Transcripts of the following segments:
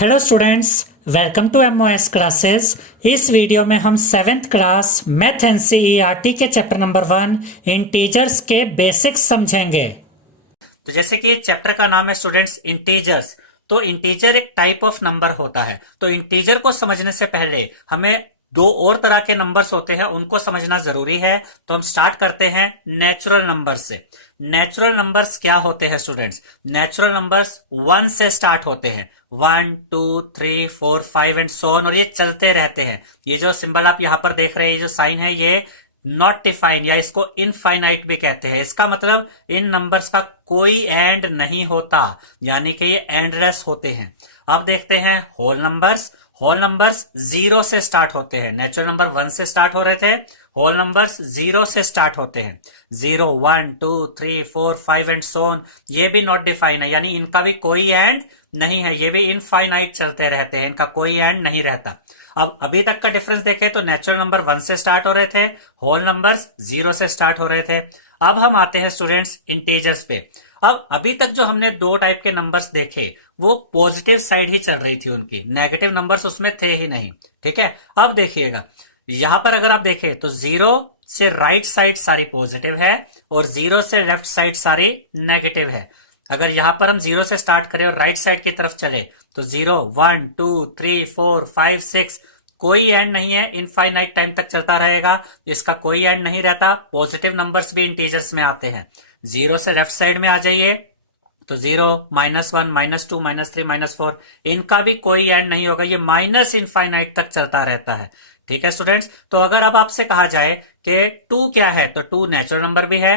Hello students, welcome to MOS classes. इस video में हम 7th क्लास मैथ एनसीईआरटी के चैप्टर नंबर 1 इंटीजर्स के बेसिक्स समझेंगे। तो जैसे कि चैप्टर का नाम है स्टूडेंट्स इंटीजर्स, तो इंटीजर एक टाइप ऑफ नंबर होता है। तो इंटीजर को समझने से पहले हमें दो और तरह के नंबर्स होते हैं, उनको समझना जरूरी है। तो हम स्टार्ट करते हैं नेचुरल नंबर्स से। नेचुरल नंबर्स क्या होते हैं स्टूडेंट्स? नेचुरल नंबर्स 1 से स्टार्ट होते हैं। 1 2 3 4 5 एंड सो ऑन, और ये चलते रहते हैं। ये जो सिंबल आप यहां पर देख रहे हैं, ये जो साइन है, ये नॉट डिफाइंड या इसको इनफाइनाइट भी कहते हैं। इसका मतलब इन नंबर्स का कोई एंड नहीं होता, यानी कि ये एंडलेस होते हैं। अब देखते हैं होल नंबर्स। होल नंबर्स 0 से स्टार्ट होते हैं। नेचुरल नंबर 1 से स्टार्ट हो रहे थे, होल नंबर्स 0 से स्टार्ट होते हैं। 0 1 2 3 4 5 एंड सो ऑन, ये भी नॉट डिफाइन है, यानी इनका भी कोई एंड नहीं है। ये भी इनफाइनाइट चलते रहते हैं, इनका कोई एंड नहीं रहता। अब अभी तक का डिफरेंस देखें तो नेचुरल नंबर 1 से स्टार्ट हो रहे थे, होल नंबर्स 0 से स्टार्ट हो रहे थे। अब हम आते हैं स्टूडेंट्स इंटीजर्स पे। अब अभी तक जो हमने दो टाइप के नंबर्स देखे, वो पॉजिटिव साइड ही चल रही थी उनकी, नेगेटिव नंबर्स उसमें थे ही नहीं। ठीक है, अब देखिएगा यहां पर अगर आप देखें तो 0 से राइट साइड सारी पॉजिटिव है और 0 से लेफ्ट साइड सारी नेगेटिव है। अगर यहां पर हम 0 से स्टार्ट करें और राइट साइड की तरफ चले तो 0 1 2 3 4 5 6, कोई एंड नहीं है, इनफाइनाइट टाइम तक चलता रहेगा, इसका कोई एंड नहीं रहता। पॉजिटिव नंबर्स भी इंटीजर्स में आते हैं। 0 से लेफ्ट साइड में आ जाइए तो 0 -1 -2 -3 -4, इनका भी कोई एंड नहीं होगा, ये माइनस इनफाइनाइट तक चलता रहता है। ठीक है स्टूडेंट्स, तो अगर अब आपसे कहा जाए कि 2 क्या है, तो 2 नेचुरल नंबर भी है,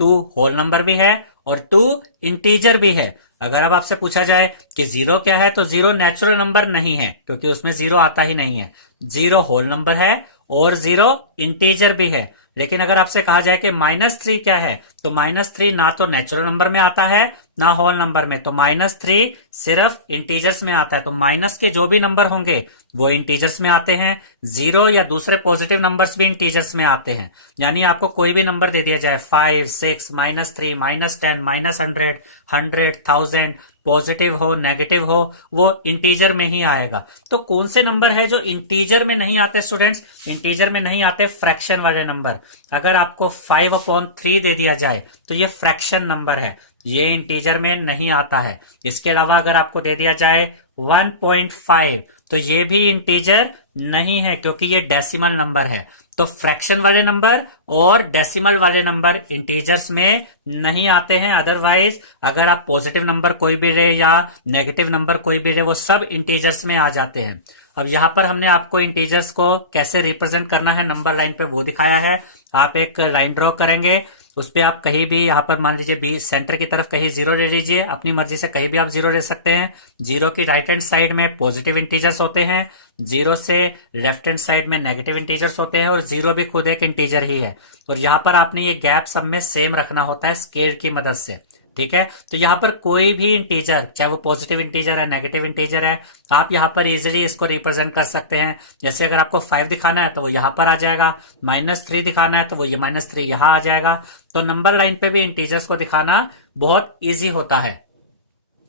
2 होल नंबर भी है और 2 इंटीजर भी है। अगर अब आपसे पूछा जाए कि 0 क्या है, तो 0 नेचुरल नंबर नहीं है, क्योंकि उसमें 0 आता ही नहीं है। 0 होल नंबर है और 0 इंटीजर भी है। लेकिन अगर आपसे कहा जाए कि -3 क्या है, तो -3 ना तो नेचुरल नंबर में आता है ना होल नंबर में, तो -3 सिर्फ इंटीजर्स में आता है। तो माइनस के जो भी नंबर होंगे वो इंटीजर्स में आते हैं। 0 या दूसरे पॉजिटिव नंबर्स भी इंटीजर्स में आते हैं। यानी आपको कोई भी नंबर दे दिया जाए, 5 6 -3 -10 -100 100 1000, पॉजिटिव हो नेगेटिव हो, वो इंटीजर में ही आएगा। तो कौन से नंबर है जो इंटीजर में नहीं आते स्टूडेंट्स? इंटीजर में नहीं आते फ्रैक्शन वाले नंबर। अगर आपको 5/3 दे दिया जाए तो ये फ्रैक्शन नंबर है, ये इंटीजर में नहीं आता है। इसके अलावा अगर आपको दे दिया जाए 1.5, तो ये भी इंटीजर नहीं है, क्योंकि ये डेसिमल नंबर है। तो फ्रैक्शन वाले नंबर और डेसिमल वाले नंबर इंटीजर्स में नहीं आते हैं। अदरवाइज अगर आप पॉजिटिव नंबर कोई भी ले या नेगेटिव नंबर कोई भी ले, वो सब इंटीजर्स में आ जाते हैं। अब यहां पर हमने आपको इंटीजर्स को कैसे रिप्रेजेंट करना है नंबर लाइन पे वो दिखाया है। आप एक लाइन ड्रॉ करेंगे, उस पर आप कहीं भी यहां पर मान लीजिए बी सेंटर की तरफ कहीं 0 ले लीजिए, अपनी मर्जी से कहीं भी आप 0 ले सकते हैं। 0 की राइट हैंड साइड में पॉजिटिव इंटीजर्स होते हैं, 0 से लेफ्ट हैंड साइड में नेगेटिव इंटीजर्स होते हैं, और 0 भी खुद एक इंटीजर ही है। और यहां पर आपने ये गैप सब में सेम रखना होता है स्केल की मदद से। ठीक है, तो यहां पर कोई भी इंटीजर, चाहे वो पॉजिटिव इंटीजर है नेगेटिव इंटीजर है, आप यहां पर इजीली इसको रिप्रेजेंट कर सकते हैं। जैसे अगर आपको 5 दिखाना है तो वो यहां पर आ जाएगा, -3 दिखाना है तो वो ये -3 यहां आ जाएगा। तो नंबर लाइन पे भी इंटीजर्स को दिखाना बहुत इजी होता है।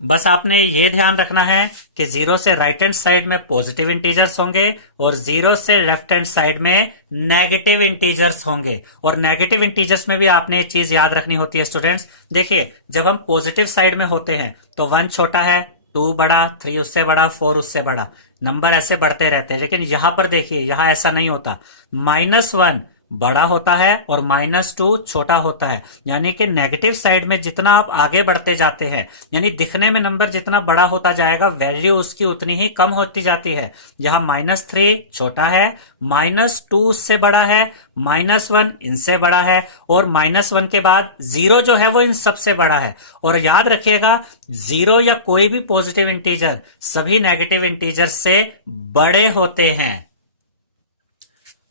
बस आपने ये ध्यान रखना है कि 0 से राइट हैंड साइड में पॉजिटिव इंटीजर्स होंगे और 0 से लेफ्ट हैंड साइड में नेगेटिव इंटीजर्स होंगे। और नेगेटिव इंटीजर्स में भी आपने एक चीज याद रखनी होती है स्टूडेंट्स। देखिए, जब हम पॉजिटिव साइड में होते हैं तो 1 छोटा है, 2 बड़ा, 3 उससे बड़ा, 4 उससे बड़ा, नंबर ऐसे बढ़ते रहते हैं। लेकिन यहां पर देखिए, यहां ऐसा नहीं होता। -1 बड़ा होता है और -2 छोटा होता है। यानी कि नेगेटिव साइड में जितना आप आगे बढ़ते जाते हैं, यानी दिखने में नंबर जितना बड़ा होता जाएगा, वैल्यू उसकी उतनी ही कम होती जाती है। यहाँ -3 छोटा है, -2 उससे बड़ा है, -1 इनसे बड़ा है, और -1 के बाद 0 जो है वो इन सबसे बड़ा है। और याद रखिएगा, 0 या कोई भी पॉजिटिव इंटीजर सभी नेगेटिव इंटीजर से बड़े होते हैं।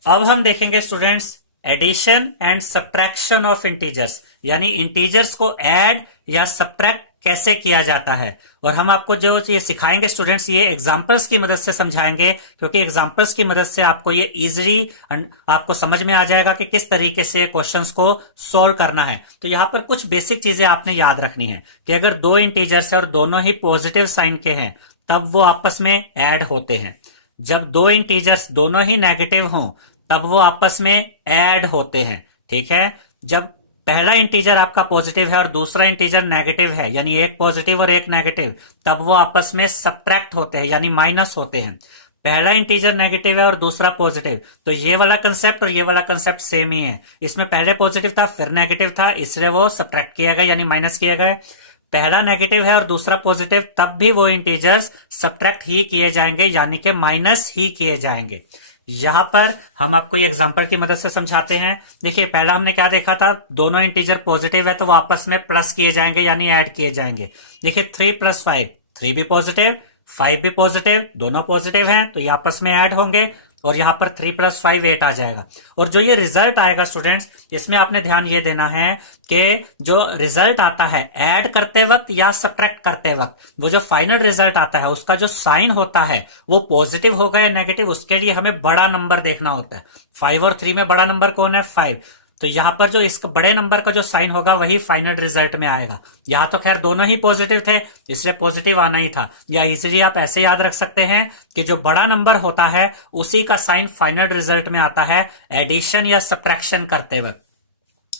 अब हम देखेंगे students addition and subtraction of integers, यानी इंटीजर्स को ऐड या सब्ट्रैक्ट कैसे किया जाता है। और हम आपको जो ये सिखाएंगे स्टूडेंट्स, ये एग्जांपल्स की मदद से समझाएंगे, क्योंकि एग्जांपल्स की मदद से आपको ये इजीली आपको समझ में आ जाएगा कि किस तरीके से क्वेश्चंस को सॉल्व करना है। तो यहाँ पर कुछ बेसिक चीजें आपने याद रखनी है कि अगर दो इंटीजर्स है और दोनों ही पॉजिटिव साइन के हैं, तब वो आपस में ऐड होते हैं। जब दो इंटीजर्स दोनों ही नेगेटिव हों तब वो आपस में ऐड होते हैं। ठीक है, जब पहला इंटीजर आपका पॉजिटिव है और दूसरा इंटीजर नेगेटिव है, यानी एक पॉजिटिव और एक नेगेटिव, तब वो आपस में सब्ट्रैक्ट होते हैं यानी माइनस होते हैं। पहला इंटीजर नेगेटिव है और दूसरा पॉजिटिव, तो ये वाला कंसेप्ट और ये वाला कंसेप्ट सेम ही है। इसमें पहले पॉजिटिव था फिर नेगेटिव था, इसलिए वो सब्ट्रैक्ट किया गया यानी माइनस किया गया। पहला नेगेटिव है और दूसरा पॉजिटिव, तब भी वो इंटीजर्स सब्ट्रैक्ट ही किए जाएंगे यानी कि माइनस ही किए जाएंगे। यहां पर हम आपको ये एग्जांपल की मदद से समझाते हैं। देखिए पहला हमने क्या देखा था, दोनों इंटीजर पॉजिटिव है तो वो आपस में प्लस किए जाएंगे यानी ऐड किए जाएंगे। देखिए 3 + 5, 3 भी पॉजिटिव 5 भी पॉजिटिव, दोनों पॉजिटिव हैं तो ये आपस में ऐड होंगे और यहां पर 3 + 5 8 आ जाएगा। और जो ये रिजल्ट आएगा स्टूडेंट्स, इसमें आपने ध्यान ये देना है कि जो रिजल्ट आता है ऐड करते वक्त या सब्ट्रैक्ट करते वक्त, वो जो फाइनल रिजल्ट आता है उसका जो साइन होता है वो पॉजिटिव होगा या नेगेटिव, उसके लिए हमें बड़ा नंबर देखना होता है। 5 और 3 में बड़ा नंबर कौन है, 5। तो यहां पर जो इसका बड़े नंबर का जो साइन होगा वही फाइनल रिजल्ट में आएगा। यहां तो खैर दोनों ही पॉजिटिव थे इसलिए पॉजिटिव आना ही था, या इजीली आप ऐसे याद रख सकते हैं कि जो बड़ा नंबर होता है उसी का साइन फाइनल रिजल्ट में आता है एडिशन या सब्ट्रैक्शन करते वक्त।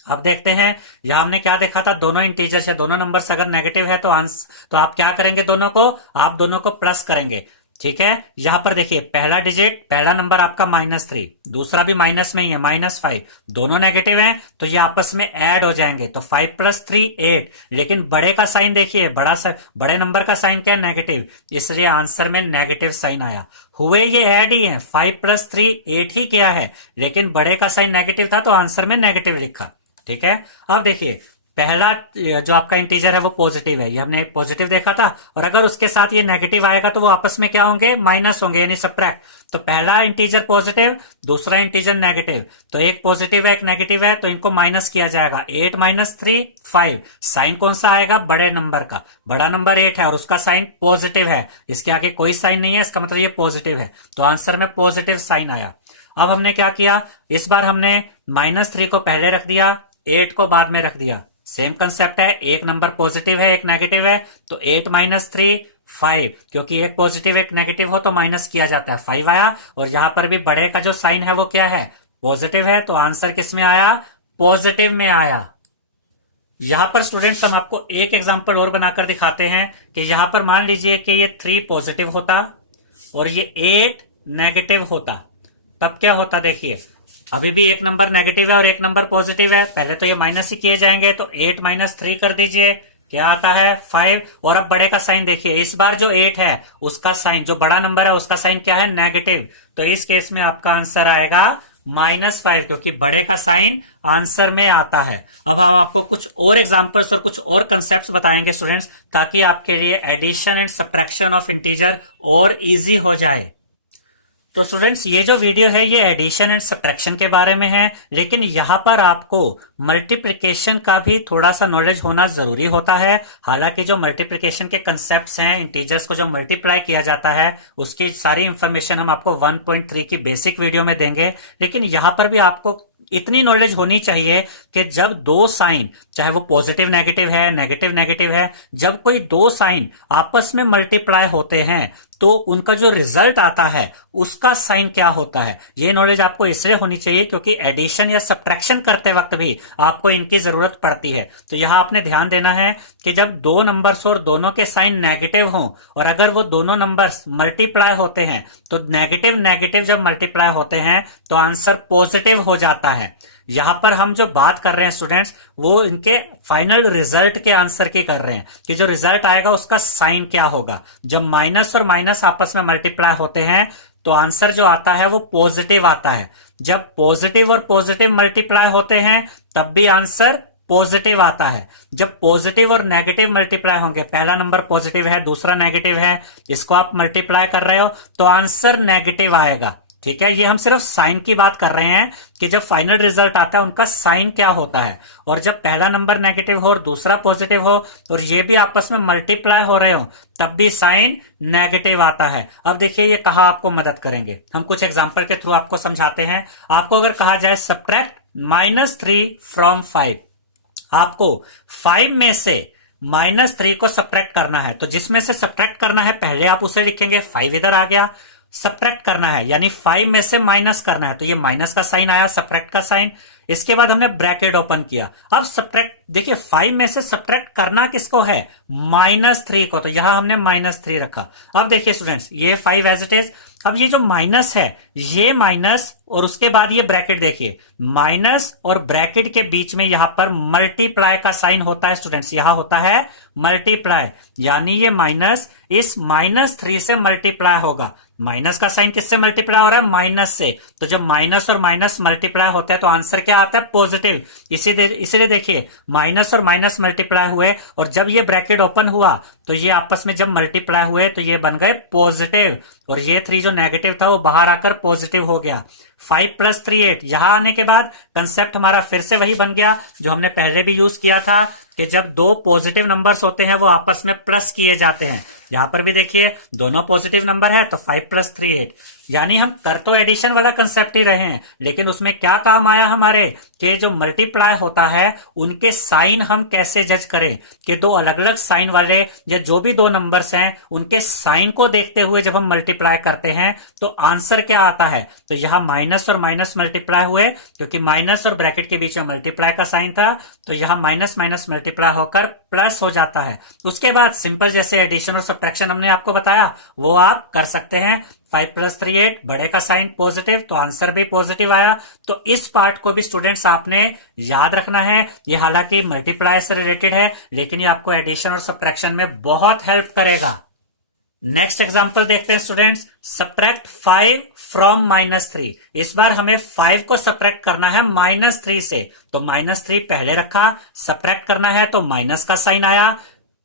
अब देखते हैं यहां हमने क्या देखा था, दोनों इंटीजर्स या दोनों नंबर्स अगर नेगेटिव है तो आप क्या करेंगे, आप दोनों को प्लस करेंगे। ठीक है, यहां पर देखिए पहला डिजिट, पहला नंबर आपका -3, दूसरा भी माइनस में ही है -5, दोनों नेगेटिव हैं तो ये आपस में ऐड हो जाएंगे। तो 5 + 3 8, लेकिन बड़े का साइन देखिए, बड़े नंबर का साइन क्या है, नेगेटिव, इसलिए आंसर में नेगेटिव साइन आया। हुए ये ऐड ही है, 5 + 3 8 ही किया है, लेकिन बड़े का साइन नेगेटिव था तो आंसर में नेगेटिव लिखा। ठीक है, अब देखिए पहला जो आपका इंटीजर है वो पॉजिटिव है, ये हमने पॉजिटिव देखा था, और अगर उसके साथ ये नेगेटिव आएगा तो वो आपस में क्या होंगे, माइनस होंगे यानी सब्ट्रैक्ट। तो पहला इंटीजर पॉजिटिव, दूसरा इंटीजर नेगेटिव, तो एक पॉजिटिव है एक नेगेटिव है तो इनको माइनस किया जाएगा। 8 - 3 5, साइन कौन सा आएगा, बड़े नंबर का, बड़ा नंबर 8 है और उसका साइन पॉजिटिव है, इसके आगे कोई साइन नहीं है, इसका मतलब ये पॉजिटिव है, तो आंसर में पॉजिटिव साइन आया। अब हमने क्या किया, इस बार हमने -3 को पहले रख दिया, 8 को बाद में रख दिया। सेम कंसेप्ट है, एक नंबर पॉजिटिव है एक नेगेटिव है, तो 8 - 3 5, क्योंकि एक पॉजिटिव एक नेगेटिव हो तो माइनस किया जाता है, 5 आया। और यहां पर भी बड़े का जो साइन है वो क्या है, पॉजिटिव है, तो आंसर किस में आया, पॉजिटिव में आया। यहां पर स्टूडेंट्स हम आपको एक एग्जांपल और बनाकर दिखाते हैं कि यहां पर मान लीजिए कि ये 3 पॉजिटिव होता और ये 8 नेगेटिव होता, तब क्या होता, देखिए अभी भी एक नंबर नेगेटिव है और एक नंबर पॉजिटिव है, पहले तो ये माइनस ही किए जाएंगे, तो 8 - 3 कर दीजिए, क्या आता है 5। और अब बड़े का साइन देखिए, इस बार जो 8 है उसका साइन, जो बड़ा नंबर है उसका साइन क्या है, नेगेटिव, तो इस केस में आपका आंसर आएगा -5, क्योंकि बड़े का साइन आंसर में आता है। अब हम आपको कुछ और एग्जांपल्स और कुछ और कंसेप्ट्स बताएंगे स्टूडेंट्स, ताकि आपके लिए addition and subtraction of integer और इजी हो जाए। तो स्टूडेंट्स ये जो वीडियो है ये एडिशन एंड सब्ट्रैक्शन के बारे में है, लेकिन यहाँ पर आपको मल्टीप्लिकेशन का भी थोड़ा सा नॉलेज होना जरूरी होता है। हालांकि जो मल्टीप्लिकेशन के कंसेप्ट्स हैं, इंटीजर्स को जो मल्टीप्लाई किया जाता है उसकी सारी इंफॉर्मेशन हम आपको 1.3 की बेसिक वीडियो में देंगे, लेकिन यहाँ पर भी आपको इतनी नॉलेज होनी चाहिए कि जब दो साइन, चाहे वो पॉजिटिव नेगेटिव है नेगेटिव नेगेटिव है, जब कोई दो साइन आपस में मल्टीप्लाई होते हैं तो उनका जो रिजल्ट आता है उसका साइन क्या होता है। ये नॉलेज आपको इसलिए होनी चाहिए क्योंकि एडिशन या सब्ट्रैक्शन करते वक्त भी आपको इनकी जरूरत पड़ती है। तो यहां आपने ध्यान देना है कि जब दो नंबर्स और दोनों के साइन नेगेटिव हों और अगर वो दोनों नंबर्स मल्टीप्लाई होते हैं तो नेगेटिव नेगेटिव जब मल्टीप्लाई होते हैं तो आंसर पॉजिटिव हो जाता है। यहां पर हम जो बात कर रहे हैं स्टूडेंट्स वो इनके फाइनल रिजल्ट के आंसर की कर रहे हैं कि जो रिजल्ट आएगा उसका साइन क्या होगा। जब माइनस और माइनस आपस में मल्टीप्लाई होते हैं तो आंसर जो आता है वो पॉजिटिव आता है। जब पॉजिटिव और पॉजिटिव मल्टीप्लाई होते हैं तब भी आंसर पॉजिटिव आता है। जब पॉजिटिव और नेगेटिव मल्टीप्लाई होंगे, पहला नंबर पॉजिटिव है दूसरा नेगेटिव है, इसको आप मल्टीप्लाई कर रहे हो तो आंसर नेगेटिव आएगा। ठीक है, ये हम सिर्फ साइन की बात कर रहे हैं कि जब फाइनल रिजल्ट आता है उनका साइन क्या होता है। और जब पहला नंबर नेगेटिव हो और दूसरा पॉजिटिव हो और ये भी आपस में मल्टीप्लाई हो रहे हो तब भी साइन नेगेटिव आता है। अब देखिए ये कहा आपको मदद करेंगे, हम कुछ एग्जांपल के थ्रू आपको समझाते हैं। आपको अगर कहा जाए सब्ट्रैक्ट -3 फ्रॉम 5, आपको 5 में से -3 को सब्ट्रैक्ट करना है। तो जिसमें से सब्ट्रैक्ट करना है पहले आप उसे लिखेंगे, 5 इधर आ गया, सब्ट्रैक्ट करना है यानी 5 में से माइनस करना है, तो ये माइनस का साइन आया, सब्ट्रैक्ट का साइन। इसके बाद हमने ब्रैकेट ओपन किया। अब सब्ट्रैक्ट, देखिए 5 में से सब्ट्रैक्ट करना किसको है, -3 को, तो यहां हमने -3 रखा। अब देखिए स्टूडेंट्स, ये 5 एज इट इज। अब ये जो माइनस है, ये माइनस और उसके बाद ये ब्रैकेट, देखिए माइनस और ब्रैकेट के बीच में यहां पर मल्टीप्लाई का साइन होता है स्टूडेंट्स, यहां होता है मल्टीप्लाई, यानी ये माइनस इस -3 से मल्टीप्लाई होगा। माइनस का साइन किससे मल्टीप्लाई हो रहा है, माइनस से। तो जब माइनस और माइनस मल्टीप्लाई होता है तो आंसर क्या आता है, पॉजिटिव। इसीलिए देखिए माइनस और माइनस मल्टीप्लाई हुए और जब ये ब्रैकेट ओपन हुआ तो ये आपस में जब मल्टीप्लाई हुए तो ये बन गए पॉजिटिव, और ये 3 जो नेगेटिव था वो बाहर आकर पॉजिटिव हो गया। 5 + 3 8। यहां आने के बाद कंसेप्ट हमारा फिर से वही बन गया जो हमने पहले भी यूज किया था कि जब दो पॉजिटिव नंबर्स होते हैं वो आपस में प्लस किए जाते हैं। यहां पर भी देखिए दोनों पॉजिटिव नंबर है तो 5 + 3 8, यानी हम कर तो एडिशन वाला कंसेप्ट ही रहे हैं, लेकिन उसमें क्या काम आया हमारे कि जो मल्टीप्लाई होता है उनके साइन हम कैसे जज करें, कि दो अलग अलग साइन वाले या जो भी दो नंबर्स हैं उनके साइन को देखते हुए जब हम मल्टीप्लाई करते हैं तो आंसर क्या आता है। तो यहां माइनस और माइनस मल्टीप्लाई हुए, क्योंकि माइनस और ब्रैकेट के बीच में मल्टीप्लाई का साइन था, तो यहां माइनस माइनस मल्टीप्लाई होकर प्लस हो जाता है। उसके बाद सिंपल जैसे एडिशन और सब्ट्रैक्शन हमने आपको बताया वो आप कर सकते हैं। 5 + 3 8, बड़े का साइन पॉजिटिव तो आंसर भी पॉजिटिव आया। तो इस पार्ट को भी स्टूडेंट्स आपने याद रखना है। ये हालांकि मल्टीप्लाई से रिलेटेड है लेकिन ये आपको एडिशन और सब्ट्रैक्शन में बहुत हेल्प करेगा। नेक्स्ट एग्जांपल देखते हैं स्टूडेंट्स, सब्ट्रैक्ट 5 फ्रॉम -3। इस बार हमें 5 को सब्ट्रैक्ट करना है -3 से, तो -3 पहले रखा, सब्ट्रैक्ट करना है तो माइनस का साइन आया।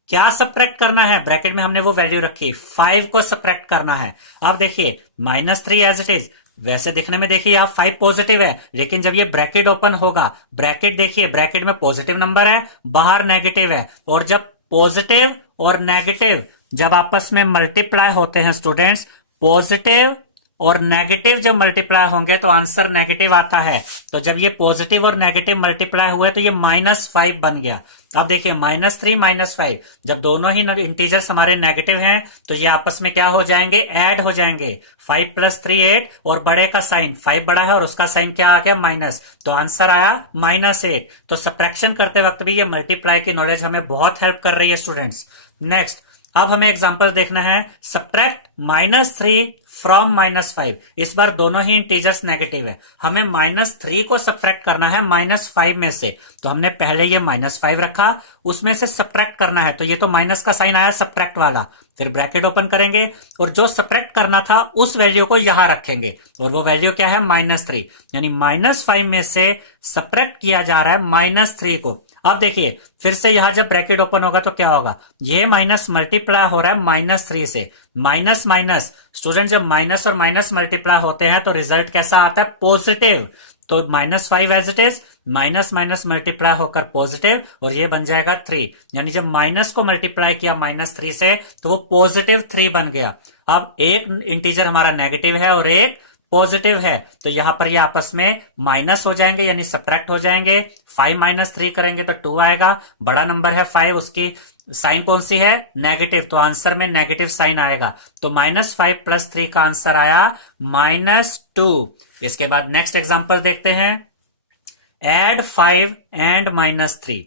क्या सब्ट्रैक्ट करना है, ब्रैकेट में हमने वो वैल्यू रखी, 5 को सब्ट्रैक्ट करना है। अब देखिए -3 एज इट इज, वैसे दिखने में देखिए यहाँ 5 पॉजिटिव है, लेकिन जब ये ब्रैकेट ओपन होगा, ब्रैकेट देखिए ब्रैकेट में पॉजिटिव नंबर है, बाहर नेगेटिव है, और जब पॉजिटिव और नेगेटिव जब आपस में मल्टीप्लाई होते हैं स्टूडेंट्स, पॉजिटिव और नेगेटिव जब मल्टीप्लाई होंगे तो आंसर नेगेटिव आता है। तो जब ये पॉजिटिव और नेगेटिव मल्टीप्लाई हुए तो ये -5 बन गया। अब देखिए -3 -5, जब दोनों ही इंटीजर्स हमारे नेगेटिव हैं तो ये आपस में क्या हो जाएंगे, ऐड हो जाएंगे। 5 + 3 8 और बड़े का साइन 5 बड़ा है और उसका साइन क्या आ गया, माइनस, तो आंसर आया -8। तो सब्ट्रैक्शन करते वक्त भी ये मल्टीप्लाई की नॉलेज हमें बहुत हेल्प कर रही है स्टूडेंट्स। नेक्स्ट, अब हमें एग्जांपल देखना है, सब्ट्रैक्ट -3 फ्रॉम -5। इस बार दोनों ही इंटीजर्स नेगेटिव है, हमें -3 को सब्ट्रैक्ट करना है -5 में से, तो हमने पहले ये -5 रखा, उसमें से सब्ट्रैक्ट करना है, तो ये तो माइनस का साइन आया सब्ट्रैक्ट वाला, फिर ब्रैकेट ओपन करेंगे और जो सब्ट्रैक्ट करना था उस वैल्यू को यहां रखेंगे, और वो वैल्यू क्या है, -3, यानी -5 में से सब्ट्रैक्ट किया जा रहा है -3 को। अब देखिए फिर से यहां जब ब्रैकेट ओपन होगा तो क्या होगा, ये माइनस मल्टीप्लाई हो रहा है -3 से, माइनस माइनस, स्टूडेंट जब माइनस और माइनस मल्टीप्लाई होते हैं तो रिजल्ट कैसा आता है, पॉजिटिव। तो -5 as it is, minus minus multiply होकर पॉजिटिव, और ये बन जाएगा 3, यानी जब माइनस को मल्टीप्लाई किया -3 से तो वो +3 बन गया। अब एक इंटीजर हमारा नेगेटिव है और एक पॉजिटिव है, तो यहां पर ये आपस में माइनस हो जाएंगे यानी सब्ट्रैक्ट हो जाएंगे। 5 - 3 करेंगे तो 2 आएगा, बड़ा नंबर है 5, उसकी साइन कौन सी है, नेगेटिव, तो आंसर में नेगेटिव साइन आएगा। तो -5 + 3 का आंसर आया -2। इसके बाद नेक्स्ट एग्जांपल देखते हैं, एड 5 एंड -3।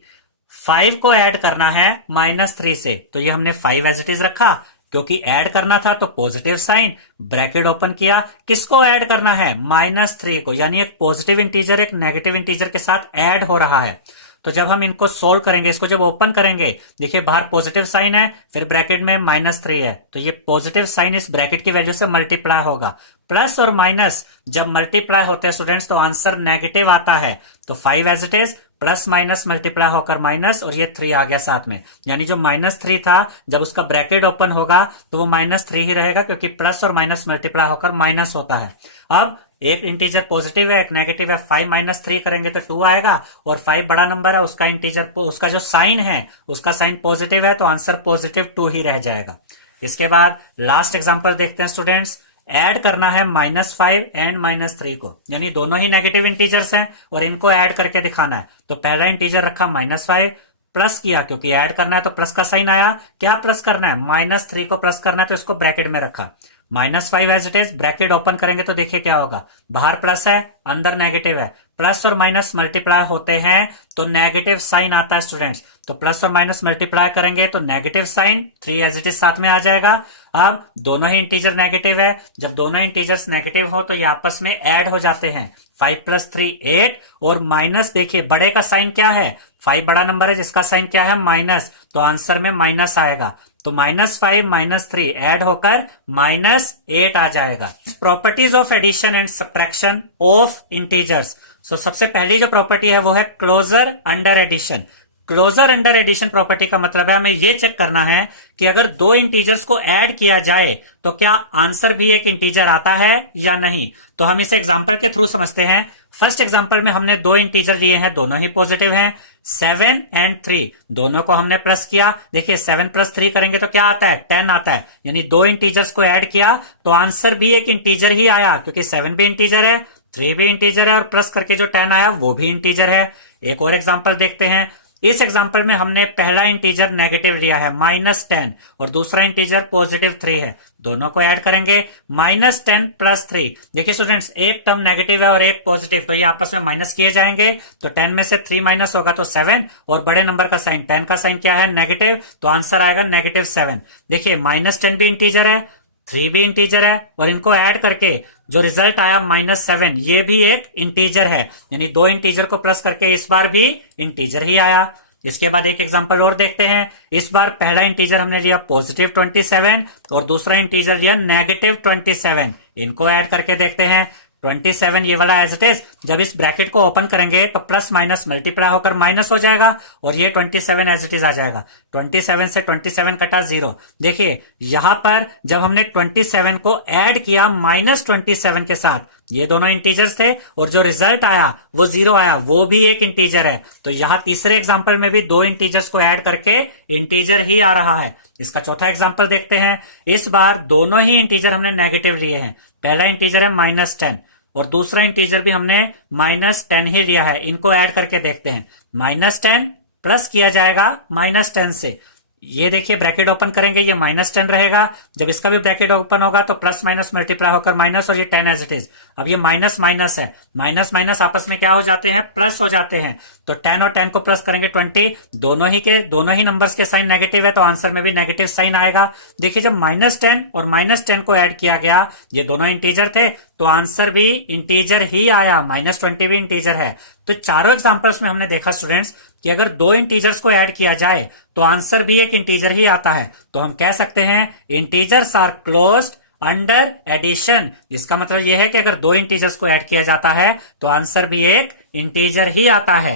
5 को ऐड करना है -3 से, तो ये हमने 5 एज इट इज रखा, क्योंकि ऐड करना था तो पॉजिटिव साइन, ब्रैकेट ओपन किया, किसको ऐड करना है, -3 को, यानी एक पॉजिटिव इंटीजर एक नेगेटिव इंटीजर के साथ ऐड हो रहा है। तो जब हम इनको सोल्व करेंगे, इसको जब ओपन करेंगे, देखिए बाहर पॉजिटिव साइन है, फिर ब्रैकेट में -3 है, तो ये पॉजिटिव साइन इस ब्रैकेट की वैल्यू से मल्टीप्लाई होगा। प्लस और माइनस जब मल्टीप्लाई होते हैं स्टूडेंट्स तो आंसर नेगेटिव आता है, तो 5 as it is, plus minus multiply होकर माइनस, और ये 3 आ गया साथ में, यानी जो -3 था जब उसका ब्रैकेट ओपन होगा तो वो -3 ही रहेगा, क्योंकि प्लस और माइनस मल्टीप्लाई होकर माइनस होता है। अब एक इंटीजर पॉजिटिव है एक नेगेटिव है, 5 - 3 करेंगे तो 2 आएगा, और 5 बड़ा नंबर है, उसका इंटीजर उसका जो साइन है उसका साइन पॉजिटिव है, तो आंसर +2 ही रह जाएगा। इसके बाद लास्ट एग्जांपल देखते हैं स्टूडेंट्स, ऐड करना है -5 एंड -3 को, यानी दोनों ही नेगेटिव इंटीजर्स हैं और इनको ऐड करके दिखाना है। तो पहला इंटीजर रखा -5, प्लस किया, क्योंकि ऐड करना है तो प्लस का साइन आया। क्या प्लस करना है? -3 को प्लस करना है, तो इसको ब्रैकेट में रखा। -5 as it is, bracket open करेंगे तो देखिए क्या होगा, बाहर प्लस है अंदर नेगेटिव है, प्लस और माइनस मल्टीप्लाई होते हैं तो नेगेटिव साइन आता है स्टूडेंट्स। तो प्लस और माइनस मल्टीप्लाई करेंगे तो negative sign, 3 as it is साथ में आ जाएगा। अब दोनों ही इंटीजर नेगेटिव है, जब दोनों इंटीजर्स नेगेटिव हो तो ये आपस में ऐड हो जाते हैं। 5 + 3 8, और माइनस देखिए बड़े का साइन क्या है, 5 बड़ा नंबर है जिसका साइन क्या है माइनस, तो आंसर में माइनस आएगा। तो -5 -3 ऐड होकर -8 आ जाएगा। Properties of addition and subtraction of integers. So सबसे पहली जो प्रॉपर्टी है वो है closure under addition. Closure under addition property का मतलब है हमें ये चेक करना है कि अगर दो इंटीजर्स को ऐड किया जाए तो क्या आंसर भी एक इंटीजर आता है या नहीं। तो हम इसे एग्जांपल के थ्रू समझते हैं। फर्स्ट एग्जांपल में हमने दो इंटीजर लिए हैं, दोनों ही पॉजिटिव हैं, 7 और 3, दोनों को हमने प्लस किया। देखिए 7 + 3 करेंगे तो क्या आता है, 10 आता है, यानी दो इंटीजर्स को ऐड किया तो आंसर भी एक इंटीजर ही आया, क्योंकि 7 भी इंटीजर है, 3 भी इंटीजर है, और प्लस करके जो 10 आया वो भी इंटीजर है। एक और एग्जांपल देखते हैं। इस एग्जांपल में हमने पहला इंटीजर नेगेटिव लिया है -10, और दूसरा इंटीजर +3 है, दोनों को ऐड करेंगे -10 + 3। देखिए स्टूडेंट्स, एक टर्म नेगेटिव है और एक पॉजिटिव, तो ये आपस में माइनस किए जाएंगे, तो 10 में से 3 माइनस होगा तो 7, और बड़े नंबर का साइन 10 का साइन क्या है नेगेटिव, तो आंसर आएगा -7। देखिए -10 भी इंटीजर है, 3 भी इंटीजर है, और इनको ऐड करके जो रिजल्ट आया -7, ये भी एक इंटीजर है, यानी दो इंटीजर को प्लस करके इस बार भी इंटीजर ही आया। इसके बाद एक एग्जांपल और देखते हैं। इस बार पहला इंटीजर हमने लिया +27 और दूसरा इंटीजर लिया -27। इनको ऐड करके देखते हैं। 27 ये वाला एज इट इज, जब इस ब्रैकेट को ओपन करेंगे तो प्लस माइनस मल्टीप्लाई होकर माइनस हो जाएगा, और ये 27 एज इट इज आ जाएगा। 27 से 27 कटा 0। देखिए यहां पर जब हमने 27 को ऐड किया -27 के साथ, ये दोनों इंटीजर्स थे, और जो रिजल्ट आया वो 0 आया, वो भी एक इंटीजर है। तो यहां तीसरे एग्जांपल में भी दो इंटीजर्स को ऐड करके इंटीजर ही आ रहा है। इसका चौथा एग्जांपल देखते हैं। इस बार दोनों ही इंटीजर हमने नेगेटिव लिए हैं। पहला इंटीजर है -10 और दूसरा इंटीजर भी हमने -10 ही लिया है। इनको ऐड करके देखते हैं। -10 प्लस किया जाएगा -10 से, ये देखिए ब्रैकेट ओपन करेंगे, ये -10 रहेगा। जब इसका भी ब्रैकेट ओपन होगा तो प्लस माइनस मल्टीप्लाई होकर माइनस, और ये 10 एज इट इज। अब ये माइनस माइनस है, माइनस माइनस आपस में क्या हो जाते हैं, प्लस हो जाते हैं। तो 10 और 10 को प्लस करेंगे 20, दोनों ही नंबर्स के साइन नेगेटिव है, तो आंसर में भी नेगेटिव साइन आएगा। देखिए जब -10 और -10 को ऐड किया गया, ये दोनों इंटीजर थे, तो आंसर भी इंटीजर ही आया, -20 भी इंटीजर है। तो चारों एग्जांपल्स में हमने देखा स्टूडेंट्स कि अगर दो इंटीजर्स को ऐड किया जाए तो आंसर भी एक इंटीजर ही आता है। तो हम कह सकते हैं integers are closed under addition. इसका मतलब यह है कि अगर दो इंटीजर्स को ऐड किया जाता है तो आंसर भी एक इंटीजर ही आता है।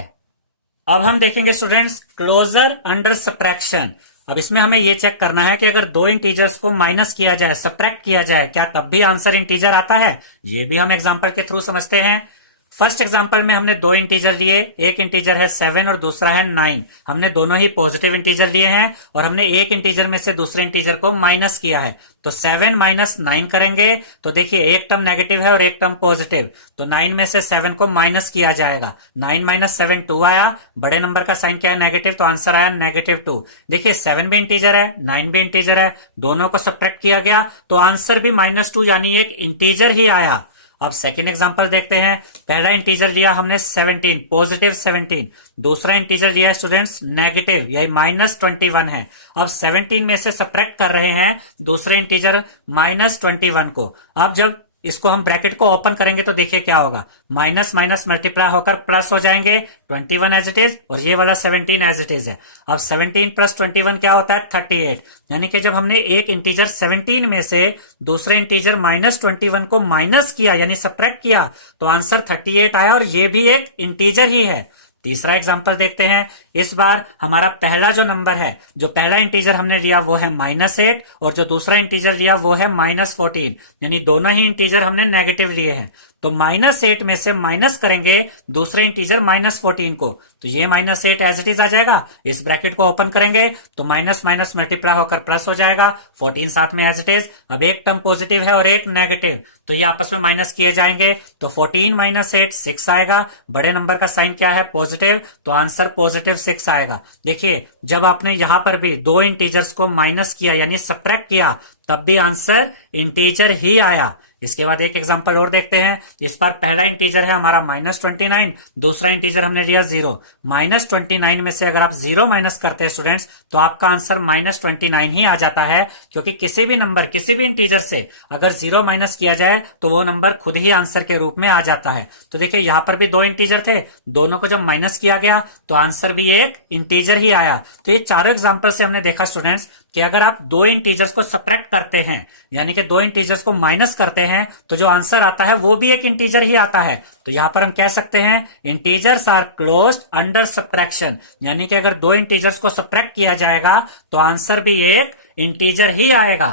अब हम देखेंगे स्टूडेंट्स क्लोजर अंडर सब्ट्रैक्शन। अब इसमें हमें यह चेक करना है कि अगर दो इंटीजर्स को माइनस किया जाए, सब्ट्रैक्ट किया जाए, क्या तब भी आंसर इंटीजर आता है। ये भी हम एग्जांपल के थ्रू समझते हैं। फर्स्ट एग्जांपल में हमने दो इंटीजर लिए, एक इंटीजर है 7 और दूसरा है 9। हमने दोनों ही पॉजिटिव इंटीजर लिए हैं, और हमने एक इंटीजर में से दूसरे इंटीजर को माइनस किया है। तो 7 - 9 करेंगे तो देखिए एक टर्म नेगेटिव है और एक टर्म पॉजिटिव, तो 9 में से 7 को माइनस किया जाएगा। 9 - 7 2 आया, बड़े नंबर का साइन क्या है नेगेटिव, तो आंसर आया -2। देखिए 7 भी इंटीजर है, 9 भी इंटीजर है, दोनों को सब्ट्रैक्ट किया गया तो आंसर भी -2 यानी एक इंटीजर ही आया। अब सेकेंड एग्जांपल देखते हैं। पहला इंटीजर लिया हमने 17, पॉजिटिव 17, दूसरा इंटीजर लिया है स्टूडेंट्स नेगेटिव, यही -21 है। अब 17 में से सब्ट्रैक्ट कर रहे हैं दूसरे इंटीजर -21 को। अब जब इसको हम ब्रैकेट को ओपन करेंगे तो देखिए क्या होगा, माइनस माइनस मल्टीप्लाई होकर प्लस हो जाएंगे, 21 एज इट इज, और ये वाला 17 एज इट इज है। अब 17 + 21 क्या होता है 38, यानी कि जब हमने एक इंटीजर 17 में से दूसरे इंटीजर -21 को माइनस किया यानी सब्ट्रैक्ट किया तो आंसर 38 आया, और ये भी एक इंटीजर ही है। तीसरा एग्जांपल देखते हैं। इस बार हमारा पहला जो नंबर है, जो पहला इंटीजर हमने लिया वो है -8, और जो दूसरा इंटीजर लिया वो है -14, यानी दोनों ही इंटीजर हमने नेगेटिव लिए हैं। तो -8 में से माइनस करेंगे दूसरे इंटीजर -14 को, तो ये -8 एज इट इज आ जाएगा। इस ब्रैकेट को ओपन करेंगे तो माइनस माइनस मल्टीप्लाई होकर प्लस हो जाएगा, 14 साथ में एज इट इज। अब एक टर्म पॉजिटिव है और एक नेगेटिव, तो ये आपस में माइनस किए जाएंगे, तो 14 - 8 6 आएगा, बड़े नंबर का साइन क्या है पॉजिटिव, तो आंसर +6 6 आएगा। देखिए जब आपने यहां पर भी दो इंटीजर्स को माइनस किया यानी सब्ट्रैक्ट किया तब भी आंसर इंटीजर ही आया। इसके बाद एक एग्जांपल और देखते हैं। इस बार पहला इंटीजर है हमारा -29, दूसरा इंटीजर हमने लिया 0। -29 में से अगर आप 0 माइनस करते हैं स्टूडेंट्स तो आपका आंसर -29 ही आ जाता है, क्योंकि किसी भी नंबर किसी भी इंटीजर से अगर 0 माइनस किया जाए तो वो नंबर खुद ही आंसर के रूप में आ जाता है। तो देखिए यहां पर भी दो इंटीजर थे, दोनों को जब माइनस किया गया तो आंसर भी एक इंटीजर ही आया। तो ये चारों एग्जाम्पल से हमने देखा स्टूडेंट्स कि अगर आप दो इंटीजर्स को सब्ट्रैक्ट करते हैं यानी कि दो इंटीजर्स को माइनस करते हैं तो जो आंसर आता है वो भी एक इंटीजर ही आता है। तो यहां पर हम कह सकते हैं integers are closed under subtraction, यानी कि अगर दो इंटीजर्स को सब्ट्रैक्ट किया जाएगा तो आंसर भी एक इंटीजर ही आएगा।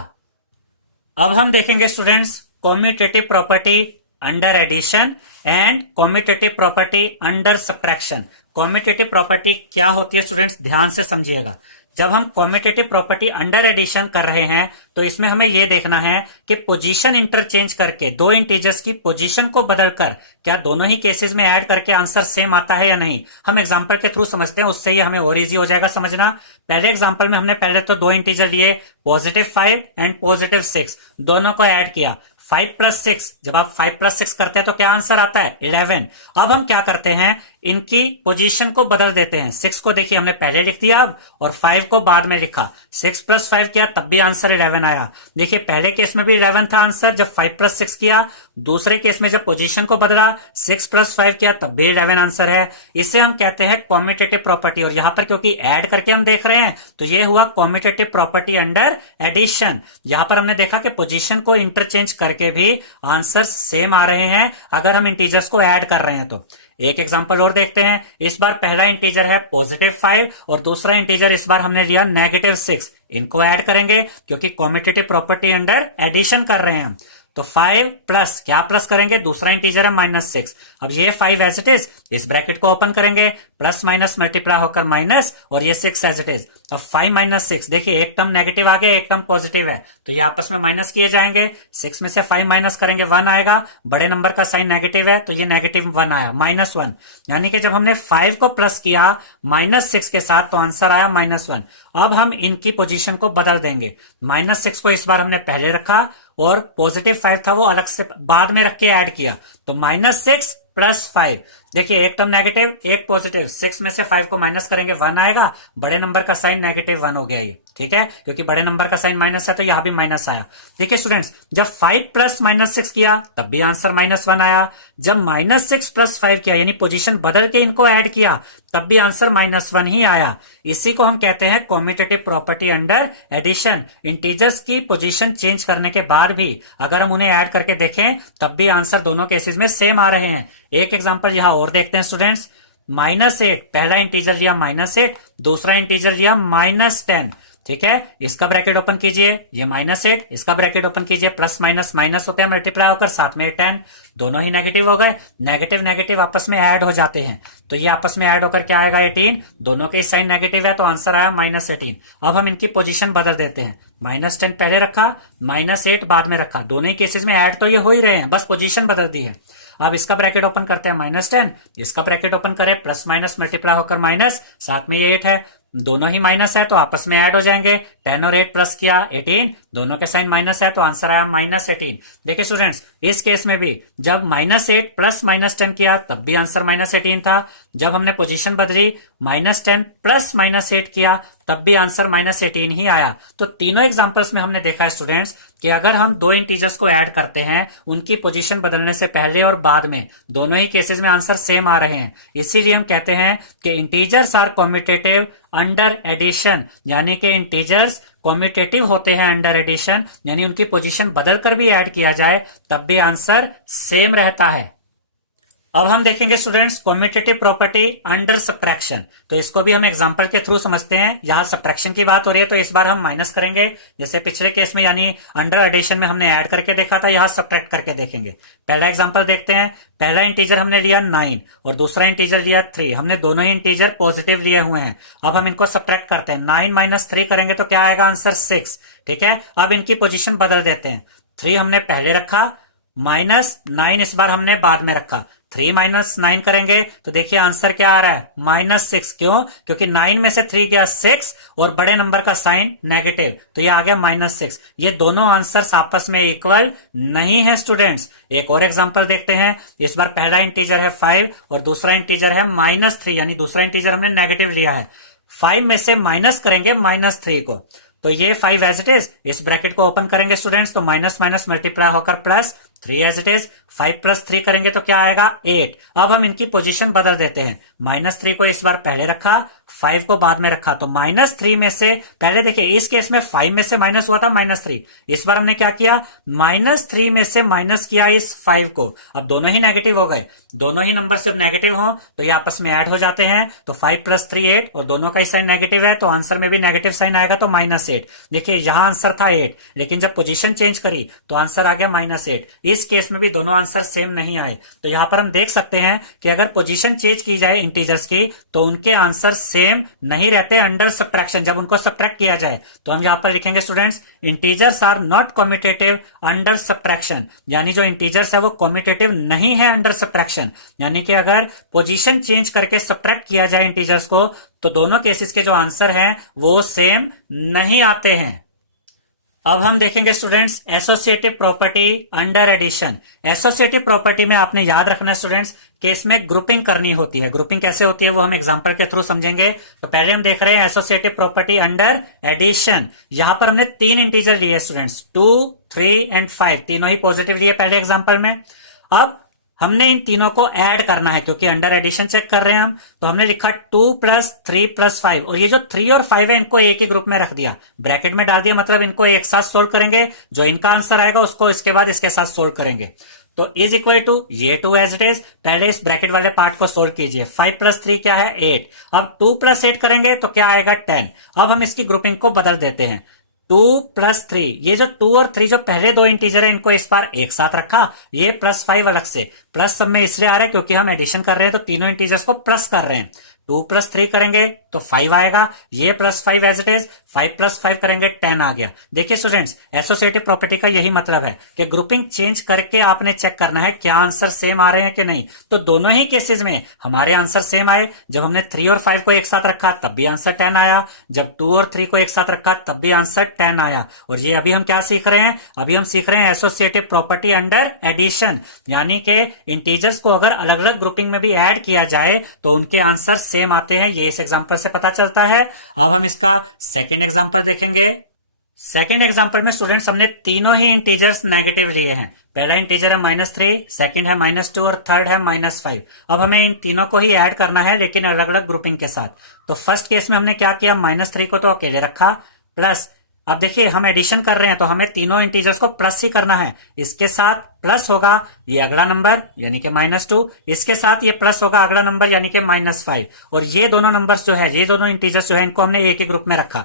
अब हम देखेंगे students commutative property under addition and commutative property under subtraction. Commutative property क्या होती है स्टूडेंट्स, ध्यान से समझिएगा। जब हम कॉम्यूटेटिव प्रॉपर्टी अंडर एडिशन कर रहे हैं तो इसमें हमें यह देखना है कि पोजीशन इंटरचेंज करके दो इंटीजर्स की पोजीशन को बदलकर क्या दोनों ही केसेस में ऐड करके आंसर सेम आता है या नहीं। हम एग्जांपल के थ्रू समझते हैं, उससे ही हमें और इजी हो जाएगा समझना। पहले एग्जांपल में हमने पहले तो दो इंटीजर लिए +5 एंड +6, दोनों को ऐड किया। 5 + 6, जब आप 5 + 6 करते हैं तो क्या आंसर आता है 11। अब हम क्या करते हैं, इनकी पोजीशन को बदल देते हैं। 6 को देखिए हमने पहले लिख दिया अब, और 5 को बाद में लिखा। 6 + 5 किया तब भी आंसर 11 आया। देखिए पहले केस में भी 11 था आंसर जब 5 + 6 किया, दूसरे केस में जब पोजीशन को बदला 6 + 5 किया तब भी 11 आंसर है। इसे हम कहते हैं कॉम्यूटेटिव प्रॉपर्टी। और यहां पर क्योंकि ऐड करके हम देख रहे हैं तो ये हुआ कॉम्यूटेटिव प्रॉपर्टी अंडर एडिशन। यहां पर हमने देखा कि पोजीशन को इंटरचेंज करके भी आंसर सेम आ रहे हैं अगर हम इंटीजर्स को ऐड कर रहे हैं तो। एक एग्जांपल और देखते हैं। इस बार पहला इंटीजर है +5 और दूसरा इंटीजर इस बार हमने लिया -6। इनको ऐड करेंगे क्योंकि कॉम्यूटेटिव प्रॉपर्टी अंडर एडिशन कर रहे हैं। तो 5 प्लस क्या प्लस करेंगे, दूसरा इंटीजर है -6। अब ये 5 एज इट इज, इस ब्रैकेट को ओपन करेंगे, प्लस माइनस मल्टीप्लाई होकर माइनस, और ये 6 एज इट इज। अब 5 - 6, देखिए एक टर्म नेगेटिव आ गया, एक टर्म पॉजिटिव है, तो ये आपस में माइनस किए जाएंगे। 6 में से 5 माइनस करेंगे 1 आएगा, बड़े नंबर का साइन नेगेटिव है तो ये -1 आया, -1। यानी कि जब हमने 5 को प्लस किया -6 के साथ तो आंसर आया -1। अब हम इनकी पोजीशन को बदल देंगे। -6 को इस बार हमने पहले रखा और +5 था वो अलग से बाद में रख के ऐड किया, तो -6 + 5। देखिए एक टर्म नेगेटिव एक पॉजिटिव, 6 में से 5 को माइनस करेंगे 1 आएगा, बड़े नंबर का साइन -1 हो गया ये, ठीक है, क्योंकि बड़े नंबर का साइन माइनस है तो यहां भी माइनस आया। देखिए स्टूडेंट्स, जब 5 प्लस -6 किया तब भी आंसर -1 आया, जब -6 + 5 किया यानी पोजीशन बदल के इनको ऐड किया तब भी आंसर -1 ही आया। इसी को हम कहते हैं commutative property under addition. Integers की पोजीशन चेंज करने के बाद भी अगर हम उन्हें ऐड करके देखें तब भी आंसर दोनों केसेस में सेम आ रहे हैं। एक एग्जांपल यहां और देखते हैं स्टूडेंट्स। -8, पहला इंटीजर लिया -8, दूसरा इंटीजर लिया -10, ठीक है, इसका ब्रैकेट ओपन कीजिए, ये -8, इसका ब्रैकेट ओपन कीजिए, प्लस माइनस माइनस होते हैं मल्टीप्लाई होकर, साथ में 10, दोनों ही नेगेटिव हो गए, नेगेटिव नेगेटिव आपस में ऐड हो जाते हैं, तो ये आपस में ऐड होकर क्या आएगा 18, दोनों के साइन नेगेटिव है तो आंसर आया -18। अब हम इनकी पोजीशन बदल देते हैं, -10 पहले रखा, -8 बाद में रखा, दोनों ही केसेस में ऐड तो ये हो ही रहे हैं, बस पोजीशन बदल दी है। अब इसका ब्रैकेट ओपन करते हैं -10, इसका ब्रैकेट ओपन करें, प्लस माइनस मल्टीप्लाई होकर माइनस, साथ में ये 8 है, दोनों ही माइनस है तो आपस में ऐड हो जाएंगे, 10 और 8 प्लस किया 18, दोनों के साइन माइनस है तो आंसर आया -18। देखिए स्टूडेंट्स, इस केस में भी जब -8 प्लस -10 किया तब भी आंसर -18 था, जब हमने पोजीशन बदली -10 प्लस -8 किया तब भी आंसर -18 ही आया। तो तीनों एग्जांपल्स में हमने देखा है स्टूडेंट्स कि अगर हम दो इंटीजर्स को ऐड करते हैं उनकी पोजीशन बदलने से पहले और बाद में दोनों ही केसेस में आंसर सेम आ रहे हैं, इसीलिए हम कहते हैं कि integers are commutative under addition, यानी कि इंटीजर्स कॉम्यूटेटिव होते हैं अंडर एडिशन, यानी उनकी पोजीशन बदलकर भी ऐड किया जाए तब भी आंसर सेम रहता है। अब हम देखेंगे students commutative property under subtraction, तो इसको भी हम एग्जांपल के थ्रू समझते हैं। यहां सब्ट्रैक्शन की बात हो रही है तो इस बार हम माइनस करेंगे, जैसे पिछले केस में यानी अंडर एडिशन में हमने ऐड करके देखा था, यहां सब्ट्रैक्ट करके देखेंगे। पहला एग्जांपल देखते हैं। पहला इंटीजर हमने लिया 9 और दूसरा इंटीजर लिया 3, हमने दोनों ही इंटीजर पॉजिटिव लिए हुए हैं। अब हम इनको सब्ट्रैक्ट करते हैं, 9 - 3 करेंगे तो क्या आएगा आंसर 6, ठीक है। अब इनकी पोजीशन बदल देते हैं, 3 हमने पहले रखा, -9 इस बार हमने बाद में रखा, 3 माइनस 9 करेंगे तो देखिए आंसर क्या आ रहा है, -6। क्यों? क्योंकि 9 में से 3 गया 6 और बड़े नंबर का साइन नेगेटिव, तो ये आ गया -6। ये दोनों आंसर्स आपस में इक्वल नहीं है स्टूडेंट्स। एक और एग्जांपल देखते हैं। इस बार पहला इंटीजर है 5 और दूसरा इंटीजर है -3, यानी दूसरा इंटीजर हमने नेगेटिव लिया है। 5 में से माइनस करेंगे -3 को, तो ये 5 एज इट इज। इस ब्रैकेट को ओपन करेंगे स्टूडेंट्स तो माइनस माइनस मल्टीप्लाई होकर प्लस 3 एज इट इज। 5 + 3 करेंगे तो क्या आएगा, 8। अब हम इनकी पोजीशन बदल देते हैं। -3 को इस बार पहले रखा, 5 को बाद में रखा, तो -3 में से पहले देखिए इस केस में 5 में से माइनस हुआ था -3। इस बार हमने क्या किया, -3 में से माइनस किया इस 5 को। अब दोनों ही नेगेटिव हो गए, दोनों ही नंबर जब नेगेटिव हो तो ये आपस में ऐड हो जाते हैं। तो 5 + 3 8 और दोनों का ही साइन नेगेटिव है तो आंसर में भी नेगेटिव साइन आएगा तो -8। देखिए यहां आंसर था 8, लेकिन जब पोजीशन चेंज करी तो आंसर आ गया -8। इस केस में भी दोनों आंसर सेम नहीं आए। तो यहां पर हम देख सकते हैं कि अगर पोजीशन चेंज की जाए इंटीजर्स की तो उनके आंसर सेम नहीं रहते अंडर सब्ट्रैक्शन। जब उनको सब्ट्रैक्ट किया जाए तो हम यहां पर लिखेंगे students, integers are not commutative under subtraction, यानी जो इंटीजर्स है वो कम्यूटेटिव नहीं है अंडर सब्ट्रैक्शन। यानी कि अगर पोजीशन चेंज करके सब्ट्रैक्ट किया जाए इंटीजर्स को तो दोनों केसेस के जो आंसर हैं वो सेम नहीं आते हैं। अब हम देखेंगे students associative property under addition. Associative property में आपने याद रखना है स्टूडेंट्स कि इसमें ग्रुपिंग करनी होती है। ग्रुपिंग कैसे होती है वो हम एग्जांपल के थ्रू समझेंगे। तो पहले हम देख रहे हैं एसोसिएटिव प्रॉपर्टी अंडर एडिशन। यहां पर हमने 3 इंटीजर लिए स्टूडेंट्स, 2, 3 एंड 5, तीनों ही पॉजिटिव लिए पहले एग्जाम्पल में। अब हमने इन तीनों को ऐड करना है क्योंकि अंडर एडिशन चेक कर रहे हैं हम, तो हमने लिखा 2 + 3 + 5 और ये जो 3 और 5 है इनको एक ही ग्रुप में रख दिया, ब्रैकेट में डाल दिया, मतलब इनको एक साथ सोल्व करेंगे। जो इनका आंसर आएगा उसको इसके बाद इसके साथ सोल्व करेंगे। तो इज इक्वल टू ये 2 एज इट इज। पहले इस ब्रैकेट वाले पार्ट को सोल्व कीजिए। 5 + 3 क्या है, 8। अब 2 + 8 करेंगे तो क्या आएगा, 10। अब हम इसकी ग्रुपिंग को बदल देते हैं। 2 + 3, ये जो 2 और 3 जो पहले दो इंटीजर है इनको इस बार एक साथ रखा, ये +5 अलग से। प्लस सब में इसलिए आ रहा है क्योंकि हम एडिशन कर रहे हैं तो तीनों इंटीजर्स को प्लस कर रहे हैं। 2 + 3 करेंगे तो 5 आएगा, ये +5 एज इट इज। 5 + 5 करेंगे 10 आ गया। देखिए स्टूडेंट्स एसोसिएटिव प्रॉपर्टी का यही मतलब है कि ग्रुपिंग चेंज करके आपने चेक करना है क्या आंसर सेम आ रहे हैं कि नहीं। तो दोनों ही केसेस में हमारे आंसर सेम आए। जब हमने 3 और 5 को एक साथ रखा तब भी आंसर 10 आया, जब 2 और 3 को एक साथ रखा तब भी आंसर 10 आया। और ये अभी हम क्या सीख रहे हैं, अभी हम सीख रहे हैं एसोसिएटिव प्रॉपर्टी अंडर एडिशन, यानी कि इंटीजर्स को अगर अलग अलग ग्रुपिंग में भी ऐड किया जाए तो उनके आंसर सेम आते हैं। ये इस एग्जांपल से पता चलता है। अब हम इसका सेकंड एग्जांपल देखेंगे। सेकंड एग्जांपल में स्टूडेंट्स हमने तीनों ही इंटीजर्स नेगेटिव लिए हैं। पहला इंटीजर है -3, सेकंड है -2 और थर्ड है -5। अब हमें इन तीनों को ही ऐड करना है लेकिन अलग अलग ग्रुपिंग के साथ। तो फर्स्ट केस में हमने क्या किया, -3 को तो अकेले रखा, प्लस अब देखिए हम एडिशन कर रहे हैं तो हमें तीनों इंटीजर्स को प्लस ही करना है। इसके साथ प्लस होगा ये अगला नंबर यानी कि -2, इसके साथ ये प्लस होगा अगला नंबर यानी कि -5। और ये दोनों नंबर्स जो है, ये दोनों इंटीजर्स जो है, इनको हमने एक ही ग्रुप में रखा।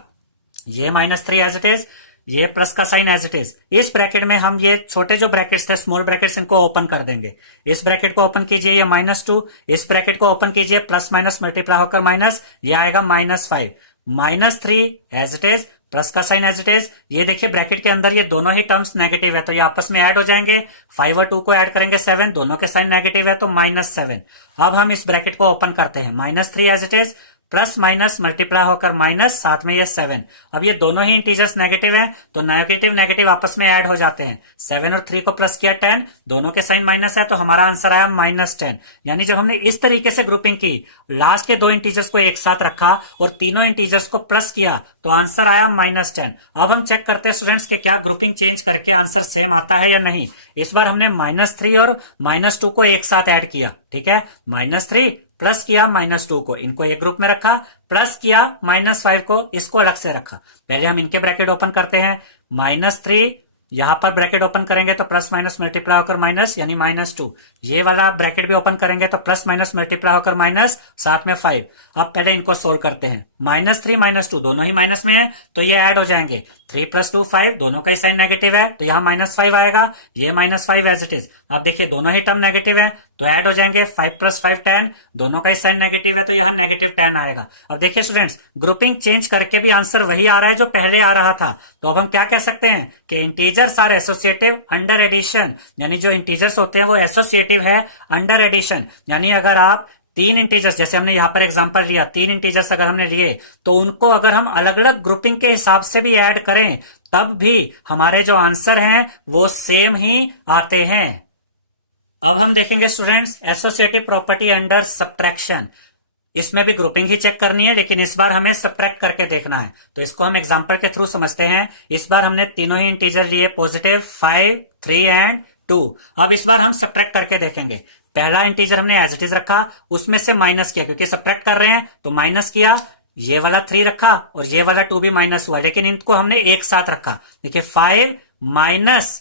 ये -3 एज इट इज, ये प्लस का साइन एज इट इज। इस ब्रैकेट में हम ये छोटे जो ब्रैकेट्स थे, स्मॉल ब्रैकेट्स, इनको ओपन कर देंगे। इस ब्रैकेट को ओपन कीजिए, ये -2, इस ब्रैकेट को ओपन कीजिए, प्लस माइनस मल्टीप्लाई होकर माइनस, ये आएगा -5। -3 एज इट इज, प्लस का साइन एज इट इज। ये देखिए ब्रैकेट के अंदर ये दोनों ही टर्म्स नेगेटिव है तो ये आपस में ऐड हो जाएंगे। 5 और 2 को ऐड करेंगे 7, दोनों के साइन नेगेटिव है तो -7। अब हम इस ब्रैकेट को ओपन करते हैं, -3 as it is, plus minus multiply होकर माइनस, साथ में ये 7। अब ये दोनों ही इंटीजर्स नेगेटिव हैं तो नेगेटिव नेगेटिव आपस में ऐड हो जाते हैं। 7 और 3 को प्लस किया 10, दोनों के साइन माइनस है तो हमारा आंसर आया -10। यानी जब हमने इस तरीके से ग्रुपिंग की, लास्ट के दो इंटीजर्स को एक साथ रखा और तीनों इंटीजर्स को प्लस किया तो आंसर आया -10। अब हम चेक करते हैं स्टूडेंट्स के क्या ग्रुपिंग चेंज करके आंसर सेम आता है या नहीं। इस बार हमने -3 और -2 को एक साथ ऐड किया, ठीक है। -3 प्लस किया -2 को, इनको एक ग्रुप में रखा, प्लस किया -5 को, इसको अलग से रखा। पहले हम इनके ब्रैकेट ओपन करते हैं, -3 यहां पर ब्रैकेट ओपन करेंगे तो प्लस माइनस मल्टीप्लाई होकर माइनस यानी -2। ये वाला ब्रैकेट भी ओपन करेंगे तो प्लस माइनस मल्टीप्लाई होकर माइनस, साथ में 5। अब पहले इनको सोल्व करते हैं। -3 -2 दोनों ही माइनस में है तो ये ऐड हो जाएंगे। 3 + 2 5, दोनों का ही साइन नेगेटिव है तो यहाँ -5 आएगा, ये -5 एज इट इज। अब देखिए दोनों ही टर्म नेगेटिव है तो ऐड हो जाएंगे 5 + 5 10, दोनों का ही साइन नेगेटिव है तो यहाँ -10 आएगा। अब देखिए स्टूडेंट्स, ग्रुपिंग चेंज करके भी आंसर वही आ रहा है जो पहले आ रहा था। तो अब हम क्या कह सकते हैं कि integers are associative under addition, यानी जो इंटीजर्स होते हैं वो एसोसिएटिव है अंडर एडिशन। यानी अगर आप तीन इंटीजर्स, जैसे हमने यहां पर एग्जांपल लिया, तीन इंटीजर्स अगर हमने लिए तो उनको अगर हम अलग अलग ग्रुपिंग के हिसाब से भी ऐड करें तब भी हमारे जो आंसर हैं वो सेम ही आते हैं। अब हम देखेंगे students associative property under subtraction. इसमें भी ग्रुपिंग ही चेक करनी है, लेकिन इस बार हमें सब्ट्रैक्ट करके देखना है। तो इसको हम एग्जांपल के थ्रू समझते हैं। इस बार हमने तीनों ही इंटीजर लिए, पॉजिटिव 5, 3 एंड 2। अब इस बार हम सब्ट्रैक्ट करके देखेंगे। पहला इंटीजर हमने एज इट इज रखा, उसमें से माइनस किया, क्योंकि सब्ट्रैक्ट कर रहे हैं तो माइनस किया। ये वाला 3 रखा और ये वाला 2 भी माइनस हुआ, लेकिन इनको हमने एक साथ रखा। देखिए 5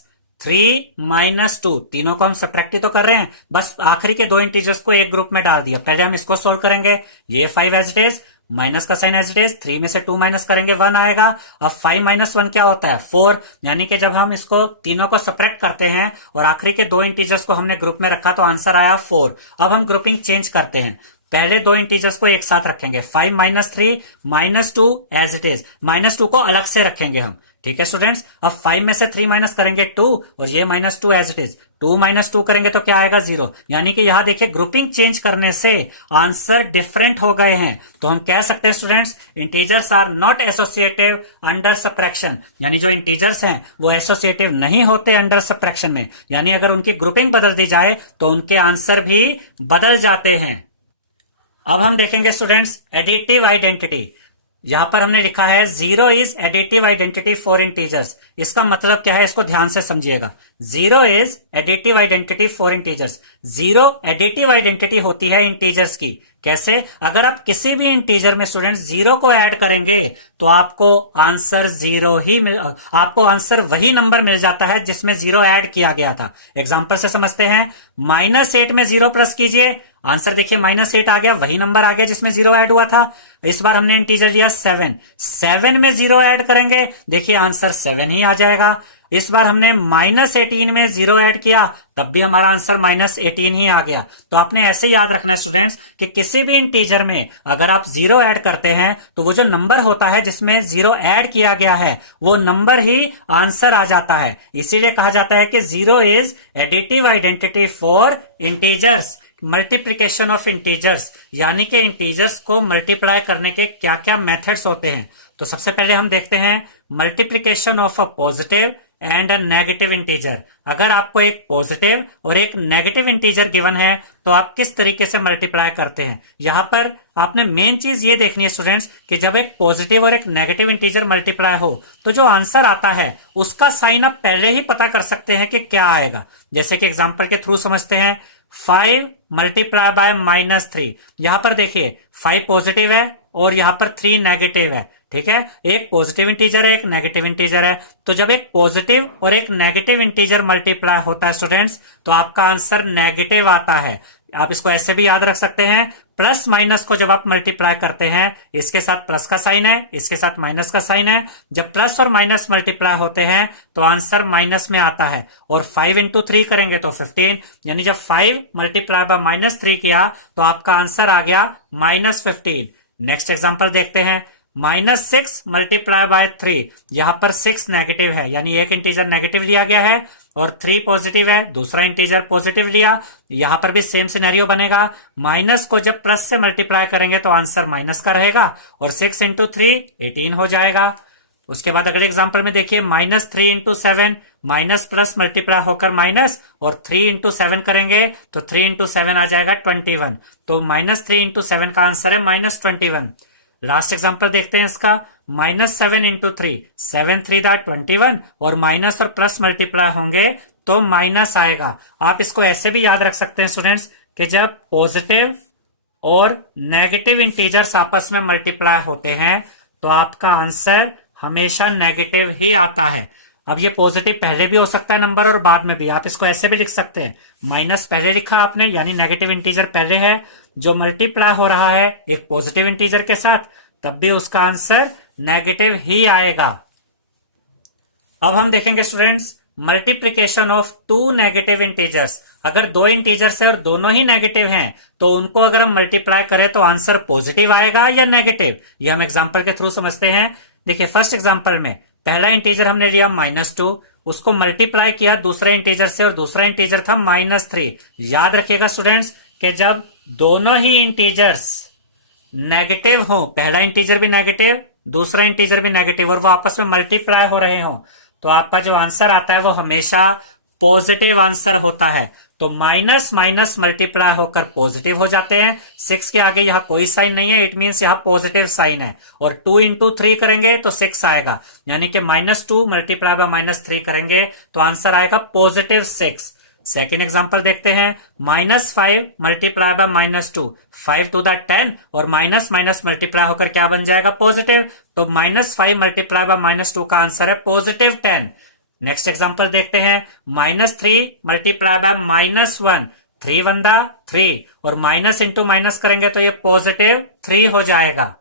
- 3 - 2, तीनों को हम सब्ट्रैक्ट ही तो कर रहे हैं, बस आखिरी के दो इंटीजर्स को एक ग्रुप में डाल दिया। पहले हम इसको सोल्व करेंगे। ये 5 एज इट इज, माइनस का साइन एज इट इज, 3 में से 2 माइनस करेंगे 1 आएगा। अब 5 - 1 क्या होता है 4, यानी कि जब हम इसको तीनों को सब्ट्रैक्ट करते हैं और आखिरी के दो इंटीजर्स को हमने ग्रुप में रखा तो आंसर आया 4। अब हम ग्रुपिंग चेंज करते हैं, पहले दो इंटीजर्स को एक साथ रखेंगे। 5 - 3 - 2 एज इट इज, -2 को अलग से रखेंगे हम। ठीक है स्टूडेंट्स, अब 5 में से 3 माइनस करेंगे 2 और ये -2 एज इट इज। 2 - 2 करेंगे तो क्या आएगा 0, यानी कि यहां देखिए ग्रुपिंग चेंज करने से आंसर डिफरेंट हो गए हैं। तो हम कह सकते हैं students integers are not associative under subtraction, यानी जो इंटीजर्स हैं वो एसोसिएटिव नहीं होते अंडर सब्ट्रैक्शन में, यानी अगर उनकी ग्रुपिंग बदल दी जाए तो उनके आंसर भी बदल जाते हैं। अब हम देखेंगे स्टूडेंट्स एडिटिव आइडेंटिटी। यहां पर हमने लिखा है 0 is additive identity for integers. इसका मतलब क्या है, इसको ध्यान से समझिएगा। 0 is additive identity for integers. 0 additive identity होती है इंटीजर्स की। कैसे? अगर आप किसी भी इंटीजर में स्टूडेंट्स 0 को ऐड करेंगे तो आपको आंसर 0 ही आपको आंसर वही नंबर मिल जाता है जिसमें 0 ऐड किया गया था। एग्जांपल से समझते हैं। -8 में 0 प्लस कीजिए, आंसर देखिए -8 आ गया, वही नंबर आ गया जिसमें 0 ऐड हुआ था। इस बार हमने इंटीजर लिया 7 में 0 ऐड करेंगे, देखिए आंसर 7 ही आ जाएगा। इस बार हमने -18 में 0 ऐड किया, तब भी हमारा आंसर -18 ही आ गया। तो आपने ऐसे याद रखना है स्टूडेंट्स कि किसी भी इंटीजर में अगर आप 0 ऐड करते हैं तो वो जो नंबर होता है जिसमें 0 ऐड किया गया है वो नंबर ही आंसर आ जाता है। इसीलिए कहा जाता है कि 0 is additive identity for integers. Multiplication of integers, यानी कि इंटीजर्स को मल्टीप्लाई करने के क्या क्या मेथड्स होते हैं। तो सबसे पहले हम देखते हैं multiplication of a positive and a negative integer. अगर आपको एक पॉजिटिव और एक नेगेटिव इंटीजर गिवन है तो आप किस तरीके से मल्टीप्लाई करते हैं। यहां पर आपने मेन चीज ये देखनी है स्टूडेंट्स कि जब एक पॉजिटिव और एक नेगेटिव इंटीजर मल्टीप्लाई हो तो जो आंसर आता है उसका साइन आप पहले ही पता कर सकते हैं कि क्या आएगा। जैसे कि एग्जांपल के थ्रू समझते हैं। 5 मल्टीप्लाई बाय -3। यहां पर देखिए 5 पॉजिटिव है और यहां पर 3 नेगेटिव है। ठीक है, एक पॉजिटिव इंटीजर है, एक नेगेटिव इंटीजर है। तो जब एक पॉजिटिव और एक नेगेटिव इंटीजर मल्टीप्लाई होता है स्टूडेंट्स तो आपका आंसर नेगेटिव आता है। आप इसको ऐसे भी याद रख सकते हैं, प्लस माइनस को जब आप मल्टीप्लाई करते हैं इसके साथ प्लस का साइन है, इसके साथ माइनस का साइन है। जब प्लस और माइनस मल्टीप्लाई होते हैं तो आंसर माइनस में आता है। और 5 × 3 करेंगे तो 15, यानी जब 5 मल्टीप्लाई बाय -3 किया तो आपका आंसर आ गया -15। नेक्स्ट एग्जांपल देखते हैं। -6 मल्टीप्लाई बाय 3। यहां पर 6 नेगेटिव है, यानी एक इंटीजर नेगेटिव लिया गया है और 3 पॉजिटिव है, दूसरा इंटीजर पॉजिटिव लिया। यहां पर भी सेम सिनेरियो बनेगा। माइनस को जब प्लस से मल्टीप्लाई करेंगे तो आंसर माइनस का रहेगा और 6 × 3 18 हो जाएगा। उसके बाद अगले एग्जांपल में देखिए -3 × 7, माइनस प्लस मल्टीप्लाई होकर माइनस और 3 × 7 करेंगे तो 3 × 7 आ जाएगा 21। तो -3 × 7 का आंसर है -21। लास्ट एग्जांपल देखते हैं इसका। -7 × 3, 7 3 21 और माइनस और प्लस मल्टीप्लाई होंगे तो माइनस आएगा। आप इसको ऐसे भी याद रख सकते हैं स्टूडेंट्स कि जब पॉजिटिव और नेगेटिव इंटीजर्स आपस में मल्टीप्लाई होते हैं तो आपका आंसर हमेशा नेगेटिव ही आता है। अब ये पॉजिटिव पहले भी हो सकता है नंबर और बाद में भी। आप इसको ऐसे भी लिख सकते हैं, माइनस पहले लिखा आपने, यानी नेगेटिव इंटीजर पहले है जो मल्टीप्लाई हो रहा है एक पॉजिटिव इंटीजर के साथ, तब भी उसका आंसर नेगेटिव ही आएगा। अब हम देखेंगे students multiplication of two negative integers. अगर दो इंटीजर्स है और दोनों ही नेगेटिव हैं तो उनको अगर हम मल्टीप्लाई करें तो आंसर पॉजिटिव आएगा या नेगेटिव, ये हम एग्जांपल के थ्रू समझते हैं। देखिए फर्स्ट एग्जांपल में पहला इंटीजर हमने लिया -2, उसको मल्टीप्लाई किया दूसरे इंटीजर से और दूसरा इंटीजर था -3। याद रखिएगा स्टूडेंट्स कि जब दोनों ही इंटीजर्स नेगेटिव हो, पहला इंटीजर भी नेगेटिव दूसरा इंटीजर भी नेगेटिव, और वो आपस में मल्टीप्लाई हो रहे हो, तो आपका जो आंसर आता है वो हमेशा पॉजिटिव आंसर होता है। तो माइनस माइनस मल्टीप्लाई होकर पॉजिटिव हो जाते हैं। 6 के आगे यहाँ कोई साइन नहीं है, इट मीन्स यहाँ पॉजिटिव साइन है। और 2 इंटू 3 करेंगे तो 6 आएगा, यानी कि -2 मल्टीप्लाई बाय -3 करेंगे तो आंसर आएगा पॉजिटिव 6। सेकेंड एग्जांपल देखते हैं, -5 मल्टीप्लाई बाय -2, 5 टू द 10 और माइनस माइनस मल्टीप्लाई होकर क्या बन जाएगा पॉजिटिव, तो -5 मल्टीप्लाई बाय -2 का आंसर है पॉजिटिव 10। नेक्स्ट एग्जांपल देखते हैं, -3 मल्टीप्लाई बाय -1, 3 वन दा 3 और माइनस इंटू माइनस करेंगे तो ये पॉजिटिव 3 हो जाएगा।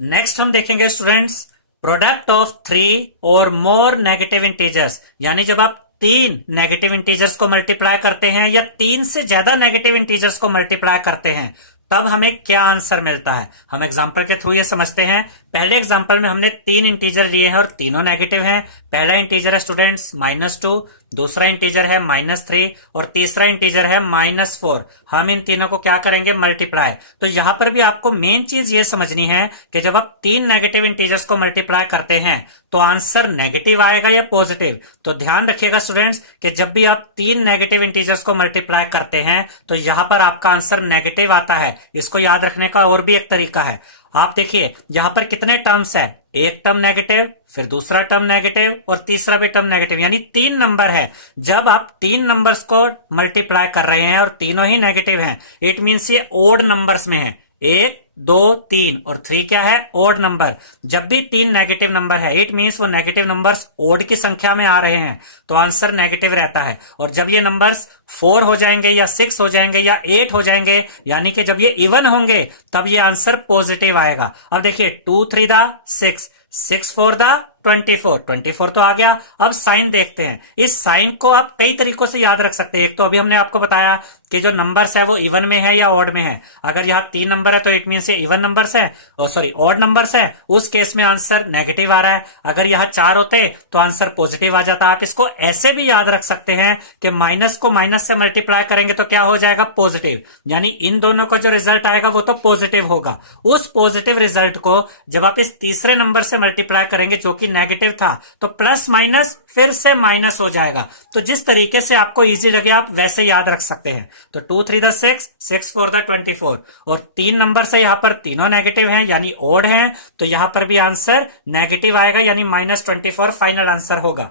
नेक्स्ट हम देखेंगे स्टूडेंट्स, प्रोडक्ट ऑफ 3 और मोर नेगेटिव इंटीजर्स, यानी जब आप 3 नेगेटिव इंटीजर्स को मल्टीप्लाई करते हैं या 3 से ज्यादा नेगेटिव इंटीजर्स को मल्टीप्लाई करते हैं तब हमें क्या आंसर मिलता है। हम एग्जांपल के थ्रू ये समझते हैं। पहले एग्जांपल में हमने 3 इंटीजर लिए हैं और तीनों नेगेटिव हैं। पहला इंटीजर है स्टूडेंट्स -2, दूसरा इंटीजर है -3 और तीसरा इंटीजर है -4। हम इन तीनों को क्या करेंगे मल्टीप्लाई। तो यहां पर भी आपको मेन चीज ये समझनी है कि जब आप 3 नेगेटिव इंटीजर्स को मल्टीप्लाई करते हैं तो आंसर नेगेटिव आएगा या पॉजिटिव। तो ध्यान रखिएगा स्टूडेंट्स कि जब भी आप 3 नेगेटिव इंटीजर्स को मल्टीप्लाई करते हैं तो यहां पर आपका आंसर नेगेटिव आता है। इसको याद रखने का और भी एक तरीका है। आप देखिए यहां पर कितने टर्म्स है, एक टर्म नेगेटिव, फिर दूसरा टर्म नेगेटिव और तीसरा भी टर्म नेगेटिव, यानी 3 नंबर है। जब आप 3 नंबर्स को मल्टीप्लाई कर रहे हैं और तीनों ही नेगेटिव हैं, इट मींस ये ओड नंबर्स में है। 1 2 3 और 3 क्या है ओड नंबर। जब भी 3 नेगेटिव नंबर है इट मींस वो नेगेटिव नंबर्स ओड की संख्या में आ रहे हैं तो आंसर नेगेटिव रहता है। और जब ये नंबर्स 4 हो जाएंगे या 6 हो जाएंगे या 8 हो जाएंगे, यानी कि जब ये इवन होंगे तब ये आंसर पॉजिटिव आएगा। अब देखिए 2 3 दा 6, 6 4 दा 24, 24 तो आ गया। अब साइन देखते हैं। इस साइन को आप कई तरीकों से याद रख सकते हैं। एक तो अभी हमने आपको बताया कि जो नंबर्स है वो इवन में है या ऑड में है। अगर यहाँ 3 नंबर है तो इट मीन से इवन नंबर्स है, सॉरी ऑड नंबर्स है, उस केस में आंसर नेगेटिव आ रहा है। अगर यहाँ 4 होते तो आंसर पॉजिटिव आ जाता। आप इसको ऐसे भी याद रख सकते हैं कि माइनस को माइनस से मल्टीप्लाई करेंगे तो क्या हो जाएगा पॉजिटिव, यानी इन दोनों का जो रिजल्ट आएगा वो तो पॉजिटिव होगा। उस पॉजिटिव रिजल्ट को जब आप इस तीसरे नंबर से मल्टीप्लाई करेंगे जो कि नेगेटिव था तो प्लस माइनस फिर से माइनस हो जाएगा। तो जिस तरीके से आपको इजी लगे आप वैसे याद रख सकते हैं। तो 2 3 दा 6, 6 4 दा 24 और 3 नंबर से यहां पर तीनों नेगेटिव हैं यानी ओड हैं, तो यहां पर भी आंसर नेगेटिव आएगा यानी -24 फाइनल आंसर होगा।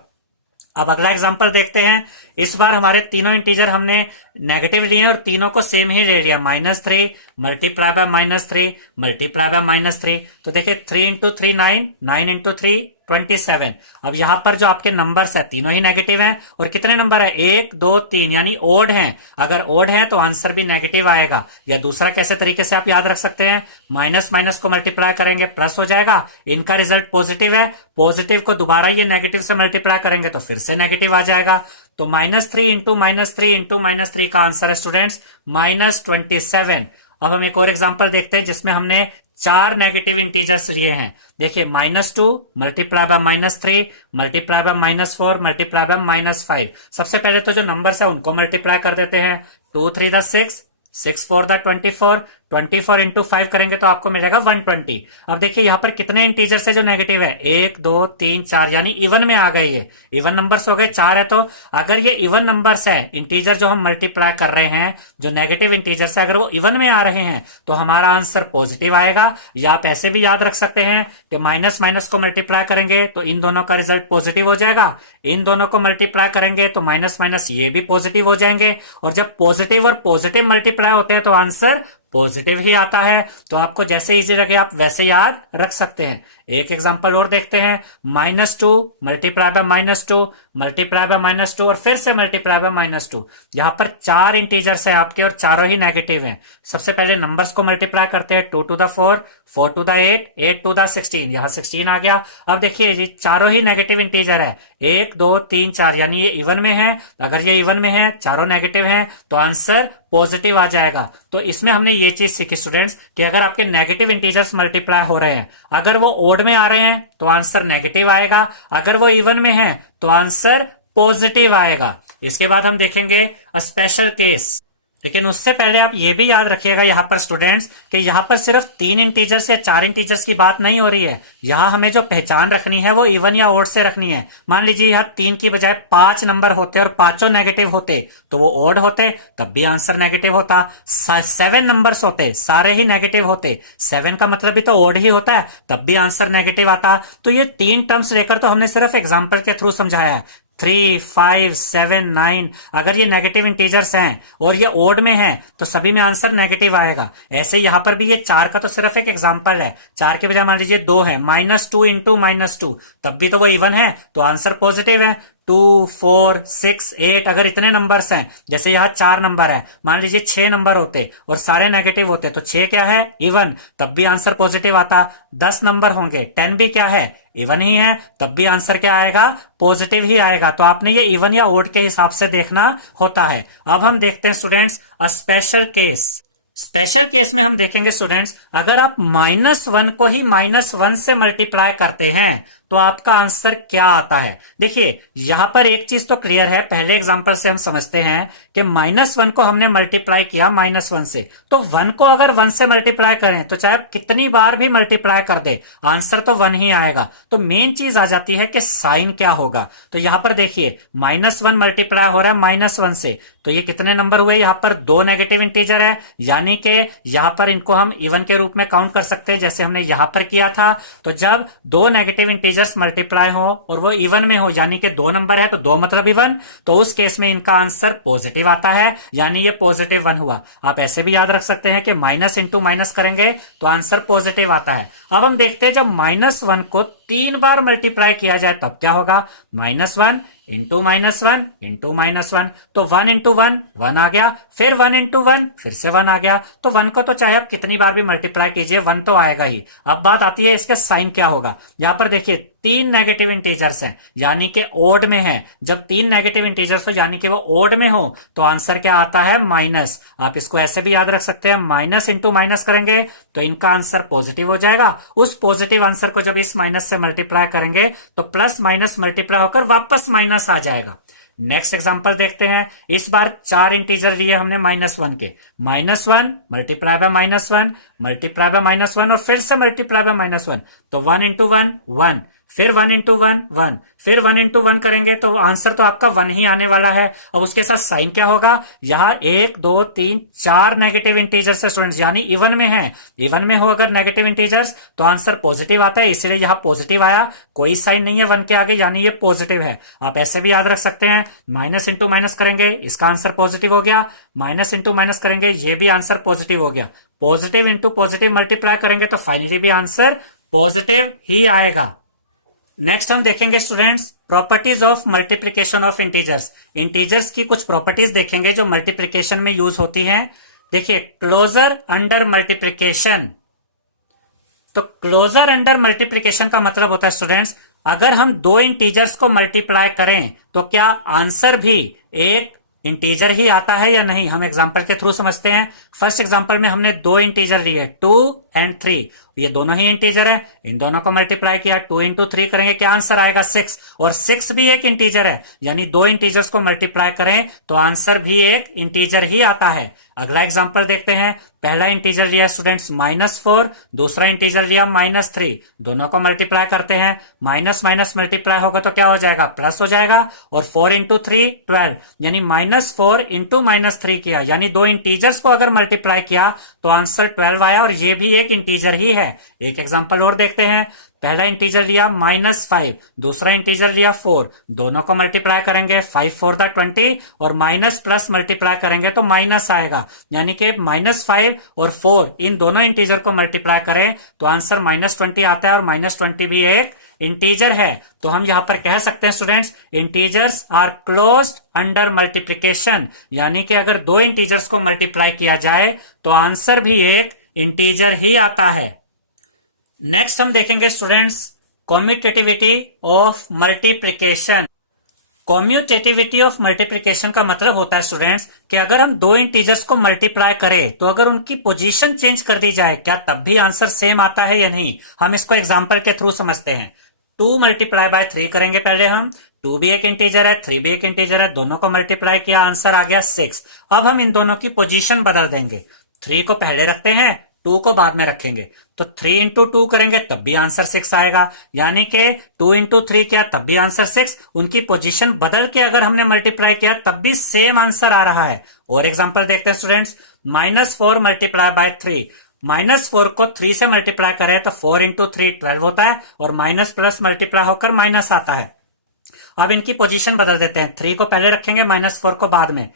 अब अगला एग्जांपल देखते हैं। इस बार हमारे तीनों इंटीजर हमने नेगेटिव लिए और तीनों को सेम ही ले लिया। -3 मल्टीप्लाई बाय -3 मल्टीप्लाई बाय -3, तो देखिए 3 इंटू 3 9, 9 इंटू 3 27। अब यहां पर जो आपके नंबर्स है तीनों ही नेगेटिव हैं और कितने नंबर है 1 2 3 यानी ओड हैं। अगर ओड है तो आंसर भी नेगेटिव आएगा। या दूसरा कैसे तरीके से आप याद रख सकते हैं, माइनस माइनस को मल्टीप्लाई करेंगे प्लस हो जाएगा, इनका रिजल्ट पॉजिटिव है, पॉजिटिव को दोबारा ये नेगेटिव से मल्टीप्लाई करेंगे तो फिर से नेगेटिव आ जाएगा। तो -3 इंटू -3 इंटू -3 का आंसर है स्टूडेंट्स -27। अब हम एक और एग्जांपल देखते हैं जिसमें हमने 4 नेगेटिव इंटीजर्स लिए हैं। देखिए -2 multiply by -3 multiply by -4 multiply by -5। सबसे पहले तो जो नंबर्स है उनको मल्टीप्लाई कर देते हैं। 2 3 दा 6, 6 4 दा 24, 24 इंटू 5 करेंगे तो आपको मिलेगा 120। अब देखिए यहाँ पर कितने इंटीजर्स है जो नेगेटिव है, 1 2 3 4 यानी इवन में आ गई है। इवन नंबर्स हो गए 4 है, तो अगर ये इवन नंबर्स है इंटीजर जो हम मल्टीप्लाई कर रहे हैं, जो नेगेटिव इंटीजर्स है अगर वो इवन में आ रहे हैं तो हमारा आंसर पॉजिटिव आएगा। या आप ऐसे भी याद रख सकते हैं कि माइनस माइनस को मल्टीप्लाई करेंगे तो इन दोनों का रिजल्ट पॉजिटिव हो जाएगा, इन दोनों को मल्टीप्लाई करेंगे तो माइनस माइनस ये भी पॉजिटिव हो जाएंगे। और जब पॉजिटिव और पॉजिटिव मल्टीप्लाई होते हैं तो आंसर पॉजिटिव ही आता है। तो आपको जैसे इजी लगे आप वैसे याद रख सकते हैं। एक एग्जांपल और देखते हैं, -2 मल्टीप्लाई बाय -2 मल्टीप्लाई बाय -2 और फिर से मल्टीप्लाई बाय -2। यहां पर 4 इंटीजर्स है आपके और चारों ही नेगेटिव हैं। सबसे पहले नंबर्स को मल्टीप्लाई करते हैं, 2 to the 4, 4 to the 8, 8 to the 16, यहां 16 आ गया। अब देखिए ये चारों ही नेगेटिव इंटीजर है, 1 2 3 4, यानी ये इवन में है। अगर ये इवन में है, चारों नेगेटिव हैं, तो आंसर पॉजिटिव आ जाएगा। तो इसमें हमने ये चीज सीखी स्टूडेंट्स कि अगर आपके नेगेटिव इंटीजर्स मल्टीप्लाई हो रहे हैं, अगर वो ओड में आ रहे हैं तो आंसर नेगेटिव आएगा, अगर वो इवन में है तो आंसर पॉजिटिव आएगा। इसके बाद हम देखेंगे स्पेशल केस, लेकिन उससे पहले आप ये भी याद रखिएगा यहाँ पर स्टूडेंट्स कि यहाँ पर सिर्फ 3 इंटीजर्स या 4 इंटीजर्स की बात नहीं हो रही है। यहाँ हमें जो पहचान रखनी है वो इवन या ओड से रखनी है। मान लीजिए यहाँ 3 की बजाय 5 नंबर होते और पांचों नेगेटिव होते तो वो ओड होते, तब भी आंसर नेगेटिव होता। 7 नंबर्स होते, सारे ही नेगेटिव होते, 7 का मतलब भी तो ओड ही होता है, तब भी आंसर नेगेटिव आता। तो ये 3 टर्म्स लेकर तो हमने सिर्फ एग्जाम्पल के थ्रू समझाया है। 3, 5, 7, 9, अगर ये नेगेटिव इंटीजर्स हैं और ये ओड में है तो सभी में आंसर नेगेटिव आएगा। ऐसे यहां पर भी ये 4 का तो सिर्फ एक एग्जांपल है, 4 के बजाय मान लीजिए 2 है, -2 इंटू -2, तब भी तो वो इवन है तो आंसर पॉजिटिव है। 2, 4, 6, 8, अगर इतने नंबर्स हैं, जैसे यहाँ 4 नंबर है, मान लीजिए 6 नंबर होते और सारे नेगेटिव होते तो 6 क्या है, इवन, तब भी आंसर पॉजिटिव आता। 10 नंबर होंगे, 10 भी क्या है, इवन ही है, तब भी आंसर क्या आएगा, पॉजिटिव ही आएगा। तो आपने ये इवन या ओड के हिसाब से देखना होता है। अब हम देखते हैं students special case. Special case में हम देखेंगे स्टूडेंट्स, अगर आप -1 को ही -1 से मल्टीप्लाई करते हैं तो आपका आंसर क्या आता है। देखिए यहां पर एक चीज तो क्लियर है, पहले एग्जांपल से हम समझते हैं कि -1 को हमने मल्टीप्लाई किया -1 से, तो 1 को अगर 1 से मल्टीप्लाई करें तो चाहे कितनी बार भी मल्टीप्लाई कर दे आंसर तो 1 ही आएगा। तो मेन चीज आ जाती है कि साइन क्या होगा। तो यहां पर देखिए -1 मल्टीप्लाई हो रहा है -1 से, तो ये कितने नंबर हुए, यहां पर 2 नेगेटिव इंटीजर है, यानी कि यहां पर इनको हम इवन के रूप में काउंट कर सकते हैं जैसे हमने यहां पर किया था। तो जब 2 नेगेटिव इंटीजर्स मल्टीप्लाई हो और वो इवन में हो, यानी कि 2 नंबर है तो 2 मतलब इवन, तो उस केस में इनका आंसर पॉजिटिव आता है, यानी ये +1 हुआ। आप ऐसे भी याद रख सकते हैं कि माइनस इंटू माइनस करेंगे तो आंसर पॉजिटिव आता है। अब हम देखते हैं जब -1 को 3 बार मल्टीप्लाई किया जाए तब क्या होगा, -1 इंटू -1 इंटू -1, तो 1 इंटू 1 1 आ गया, फिर 1 इंटू 1 फिर से 1 आ गया। तो 1 को तो चाहे आप कितनी बार भी मल्टीप्लाई कीजिए 1 तो आएगा ही। अब बात आती है इसके साइन क्या होगा। यहां पर देखिए 3 नेगेटिव इंटीजर्स हैं, यानी कि ओड में है। जब 3 नेगेटिव इंटीजर्स हो यानी कि वो ओड में हो तो आंसर क्या आता है, माइनस। आप इसको ऐसे भी याद रख सकते हैं, माइनस इंटू माइनस करेंगे तो इनका आंसर पॉजिटिव हो जाएगा। उस पॉजिटिव आंसर को जब इस माइनस से मल्टीप्लाई करेंगे तो प्लस माइनस मल्टीप्लाई होकर वापस माइनस आ जाएगा। नेक्स्ट एग्जांपल देखते हैं। इस बार 4 इंटीजर लिए हमने -1 के, -1 मल्टीप्लाई बाय -1 मल्टीप्लाई बाय -1 और फिर से मल्टीप्लाई बाय -1, तो 1 इंटू 1 1, फिर 1 इंटू 1 1, फिर 1 इंटू 1 करेंगे तो आंसर तो आपका 1 ही आने वाला है। अब उसके साथ साइन क्या होगा, यहाँ 1 2 3 4 नेगेटिव इंटीजर्स है स्टूडेंट्स, यानी इवन में है। इवन में हो अगर नेगेटिव इंटीजर्स तो आंसर पॉजिटिव आता है, इसलिए यहाँ पॉजिटिव आया, कोई साइन नहीं है 1 के आगे, यानी ये पॉजिटिव है। आप ऐसे भी याद रख सकते हैं, माइनस इंटू माइनस करेंगे इसका आंसर पॉजिटिव हो गया, माइनस इंटू माइनस करेंगे ये भी आंसर पॉजिटिव हो गया, पॉजिटिव इंटू पॉजिटिव मल्टीप्लाई करेंगे तो फाइनली भी आंसर पॉजिटिव ही आएगा। नेक्स्ट हम देखेंगे students properties of multiplication of integers. Integers की कुछ प्रॉपर्टीज देखेंगे जो मल्टीप्लिकेशन में यूज होती हैं। देखिए क्लोजर अंडर मल्टीप्लिकेशन, तो क्लोजर अंडर मल्टीप्लिकेशन का मतलब होता है स्टूडेंट्स, अगर हम 2 इंटीजर्स को मल्टीप्लाई करें तो क्या आंसर भी एक इंटीजर ही आता है या नहीं, हम एग्जांपल के थ्रू समझते हैं। फर्स्ट एग्जांपल में हमने 2 इंटीजर लिए 2 एंड 3, ये दोनों ही इंटीजर है, इन दोनों को मल्टीप्लाई किया 2 इंटू 3 करेंगे, क्या आंसर आएगा 6, और 6 भी एक इंटीजर है, यानी 2 इंटीजर्स को मल्टीप्लाई करें तो आंसर भी एक इंटीजर ही आता है। अगला एग्जांपल देखते हैं। पहला इंटीजर लिया स्टूडेंट्स -4, दूसरा इंटीजर लिया -3, दोनों को मल्टीप्लाई करते हैं, माइनस माइनस मल्टीप्लाई होगा तो क्या हो जाएगा, प्लस हो जाएगा, और 4 इंटू 3 12, यानी -4 इंटू -3 किया, यानी 2 इंटीजर्स को अगर मल्टीप्लाई किया तो आंसर 12 आया, और ये भी एक इंटीजर ही है। एक एग्जांपल और देखते हैं। पहला इंटीजर लिया -5, दूसरा इंटीजर लिया 4, दोनों को मल्टीप्लाई करेंगे 5 4 20 और माइनस प्लस मल्टीप्लाई करेंगे तो माइनस आएगा, यानी कि -5 और 4 इन दोनों इंटीजर को मल्टीप्लाई करें तो आंसर -20 आता है और -20 भी एक इंटीजर है। तो हम यहां पर कह सकते हैं students, integers are closed under multiplication, यानी कि अगर दो इंटीजर्स को मल्टीप्लाई किया जाए तो आंसर भी एक इंटीजर ही आता है। नेक्स्ट हम देखेंगे students कॉम्यूटेटिविटी of multiplication. कॉम्यूटेटिविटी of multiplication का मतलब होता है स्टूडेंट्स कि अगर हम दो इंटीजर्स को मल्टीप्लाई करें तो अगर उनकी पोजीशन चेंज कर दी जाए क्या तब भी आंसर सेम आता है या नहीं। हम इसको एग्जांपल के थ्रू समझते हैं। 2 मल्टीप्लाई बाय 3 करेंगे पहले हम। 2 भी एक इंटीजर है, 3 भी एक इंटीजर है, दोनों को मल्टीप्लाई किया, आंसर आ गया 6। अब हम इन दोनों की पोजीशन बदल देंगे, 3 को पहले रखते हैं, 2 को बाद में रखेंगे। तो 3 इंटू 2 करेंगे तब भी आंसर 6 आएगा, यानी कि 2 इंटू 3 किया तब भी आंसर 6। उनकी पोजीशन बदल के अगर हमने मल्टीप्लाई किया तब भी सेम आंसर आ रहा है। और एग्जांपल देखते हैं स्टूडेंट्स, -4 मल्टीप्लाई बाय 3। -4 को 3 से मल्टीप्लाई करें तो 4 इंटू 3 12 होता है और माइनस प्लस मल्टीप्लाई होकर माइनस आता है। अब इनकी पोजीशन बदल देते हैं, 3 को पहले रखेंगे, -4 को बाद में।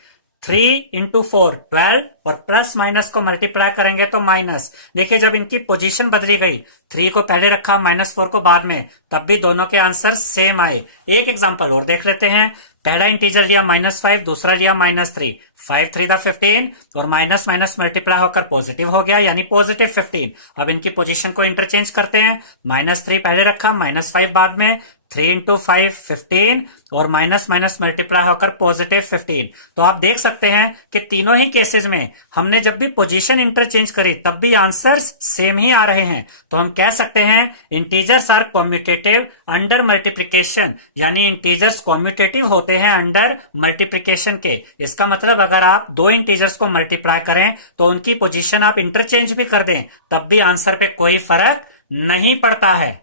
3 इंटू 4 12 और प्लस माइनस को मल्टीप्लाई करेंगे तो माइनस। देखिए जब इनकी पोजीशन बदली गई, 3 को पहले रखा, -4 को बाद में, तब भी दोनों के आंसर सेम आए। एक एग्जांपल और देख लेते हैं। पहला इंटीजर लिया -5, दूसरा लिया -3, 5 3 15 और माइनस माइनस मल्टीप्लाई होकर पॉजिटिव हो गया, यानी पॉजिटिव 15। अब इनकी पोजीशन को इंटरचेंज करते हैं, -3 पहले रखा, -5 बाद में, 3 इंटू 5 15 और माइनस माइनस मल्टीप्लाई होकर पॉजिटिव 15। तो आप देख सकते हैं कि तीनों ही केसेस में हमने जब भी पोजीशन इंटरचेंज करी तब भी आंसर्स सेम ही आ रहे हैं। तो हम कह सकते हैं integers are commutative under multiplication, यानी इंटीजर्स कॉम्यूटेटिव होते हैं अंडर मल्टीप्लिकेशन के। इसका मतलब अगर आप दो इंटीजर्स को मल्टीप्लाई करें तो उनकी पोजीशन आप इंटरचेंज भी कर दें तब भी आंसर पे कोई फर्क नहीं पड़ता है।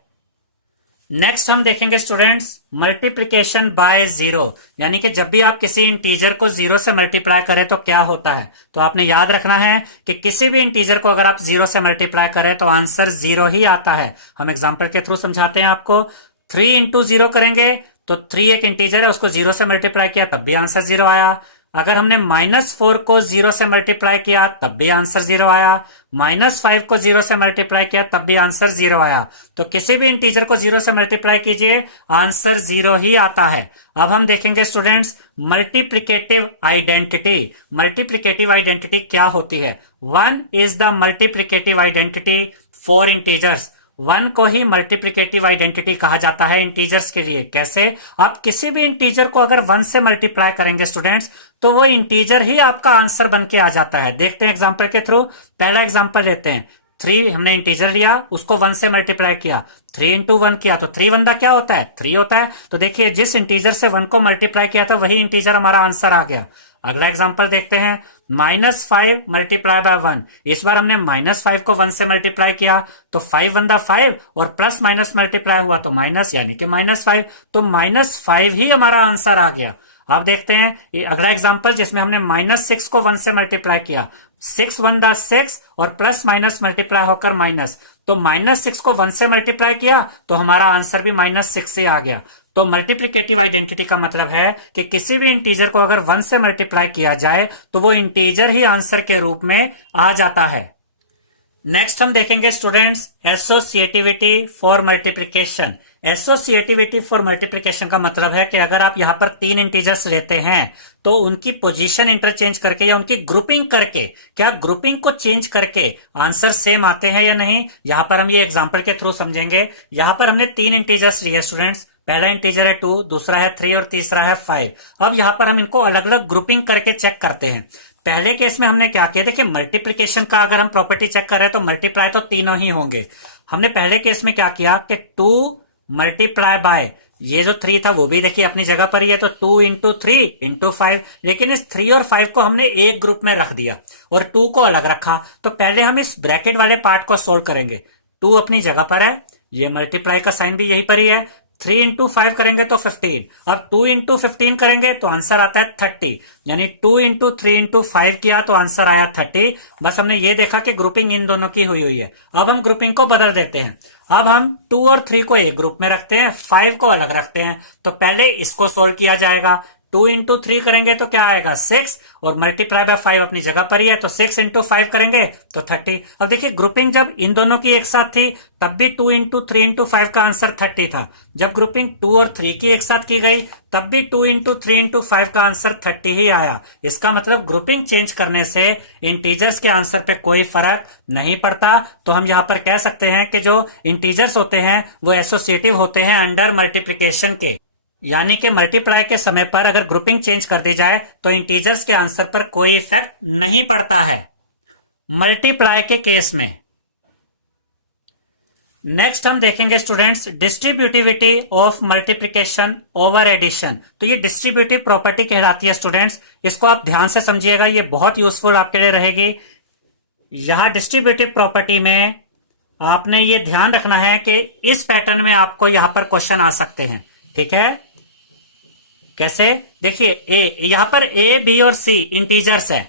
नेक्स्ट हम देखेंगे स्टूडेंट्स मल्टीप्लिकेशन बाय 0, यानी कि जब भी आप किसी इंटीजर को 0 से मल्टीप्लाई करें तो क्या होता है। तो आपने याद रखना है कि किसी भी इंटीजर को अगर आप 0 से मल्टीप्लाई करें तो आंसर 0 ही आता है। हम एग्जांपल के थ्रू समझाते हैं आपको। 3 इंटू 0 करेंगे तो 3 एक इंटीजर है, उसको 0 से मल्टीप्लाई किया तब भी आंसर 0 आया। अगर हमने -4 को 0 से मल्टीप्लाई किया तब भी आंसर 0 आया, -5 को 0 से मल्टीप्लाई किया तब भी आंसर 0 आया। तो किसी भी इंटीजर को 0 से मल्टीप्लाई कीजिए, आंसर 0 ही आता है। अब हम देखेंगे students multiplicative identity. Multiplicative identity क्या होती है। 1 is the multiplicative identity for integers. 1 को ही मल्टीप्लिकेटिव आइडेंटिटी कहा जाता है इंटीजर्स के लिए। कैसे, आप किसी भी इंटीजर को अगर 1 से मल्टीप्लाई करेंगे स्टूडेंट्स तो वो इंटीजर ही आपका आंसर बन के आ जाता है। देखते हैं एग्जांपल के थ्रू। पहला एग्जांपल लेते हैं। 3 हमने इंटीजर लिया, उसको 1 से मल्टीप्लाई किया, 3 इंटू 1 किया तो 3 1 क्या होता है, 3 होता है। तो देखिए जिस इंटीजर से 1 को मल्टीप्लाई किया था वही इंटीजर हमारा आंसर आ गया। अगला एग्जांपल देखते हैं। -5 मल्टीप्लाई बाय 1। इस बार हमने -5 को 1 से मल्टीप्लाई किया तो 5 1 5 और प्लस माइनस मल्टीप्लाई हुआ तो माइनस, यानी कि -5। तो -5 ही हमारा आंसर आ गया। अब देखते हैं ये अगला एग्जांपल जिसमें हमने -6 को 1 से मल्टीप्लाई किया। 6 1 6 और प्लस माइनस मल्टीप्लाई होकर माइनस, तो -6 को 1 से मल्टीप्लाई किया तो हमारा आंसर भी -6 से आ गया। तो मल्टीप्लिकेटिव आइडेंटिटी का मतलब है कि किसी भी इंटीजर को अगर 1 से मल्टीप्लाई किया जाए तो वो इंटीजर ही आंसर के रूप में आ जाता है। नेक्स्ट हम देखेंगे students associativity for multiplication. Associativity for multiplication का मतलब है कि अगर आप यहां पर 3 इंटीजर्स लेते हैं तो उनकी पोजीशन इंटरचेंज करके या उनकी ग्रुपिंग करके, क्या ग्रुपिंग को चेंज करके आंसर सेम आते हैं या नहीं, यहां पर हम ये एग्जांपल के थ्रू समझेंगे। यहां पर हमने 3 इंटीजर्स लिए स्टूडेंट्स। पहला इंटीजर है 2, दूसरा है 3 और तीसरा है 5। अब यहां पर हम इनको अलग अलग ग्रुपिंग करके चेक करते हैं। पहले केस में हमने क्या किया, देखिए मल्टीप्लिकेशन का अगर हम प्रॉपर्टी चेक कर रहे हैं तो मल्टीप्लाई तो तीनों ही होंगे। हमने पहले केस में क्या किया कि 2 मल्टीप्लाई बाय ये जो 3 था वो भी देखिए अपनी जगह पर ही है, तो 2 इंटू 3 इंटू 5। लेकिन इस 3 और 5 को हमने एक ग्रुप में रख दिया और 2 को अलग रखा। तो पहले हम इस ब्रैकेट वाले पार्ट को सोल्व करेंगे। 2 अपनी जगह पर है, ये मल्टीप्लाई का साइन भी यहीं पर ही है, 3 इंटू 5 करेंगे तो 15, अब 2 इंटू 15 करेंगे तो आंसर आता है 30, यानी 2 इंटू 3 इंटू 5 किया तो आंसर आया 30। बस हमने ये देखा कि ग्रुपिंग इन दोनों की हुई हुई है। अब हम ग्रुपिंग को बदल देते हैं। अब हम 2 और 3 को एक ग्रुप में रखते हैं, 5 को अलग रखते हैं। तो पहले इसको सोल्व किया जाएगा। 2 इंटू 3 करेंगे तो क्या आएगा 6, और मल्टीप्लाई बाय 5 अपनी जगह पर ही है, तो 6 इंटू 5 करेंगे तो 30। अब देखिए ग्रुपिंग जब इन दोनों की एक साथ थी तब भी 2 इंटू 3 इंटू 5 का आंसर 30 था। जब ग्रुपिंग 2 और 3 की एक साथ की गई तब भी 2 इंटू 3 इंटू 5 का आंसर 30 ही आया। इसका मतलब ग्रुपिंग चेंज करने से इंटीजर्स के आंसर पे कोई फर्क नहीं पड़ता। तो हम यहां पर कह सकते हैं कि जो इंटीजर्स होते हैं वो एसोसिएटिव होते हैं अंडर मल्टीप्लिकेशन के, यानी कि मल्टीप्लाई के समय पर अगर ग्रुपिंग चेंज कर दी जाए तो इंटीजर्स के आंसर पर कोई इफेक्ट नहीं पड़ता है मल्टीप्लाई के केस में। नेक्स्ट हम देखेंगे students distributivity of multiplication over addition. तो ये डिस्ट्रीब्यूटिव प्रॉपर्टी कहलाती है स्टूडेंट्स, इसको आप ध्यान से समझिएगा, ये बहुत यूजफुल आपके लिए रहेगी। यहां डिस्ट्रीब्यूटिव प्रॉपर्टी में आपने ये ध्यान रखना है कि इस पैटर्न में आपको यहां पर क्वेश्चन आ सकते हैं। ठीक है, कैसे? देखिए यहां पर ए, बी और सी इंटीजर्स है।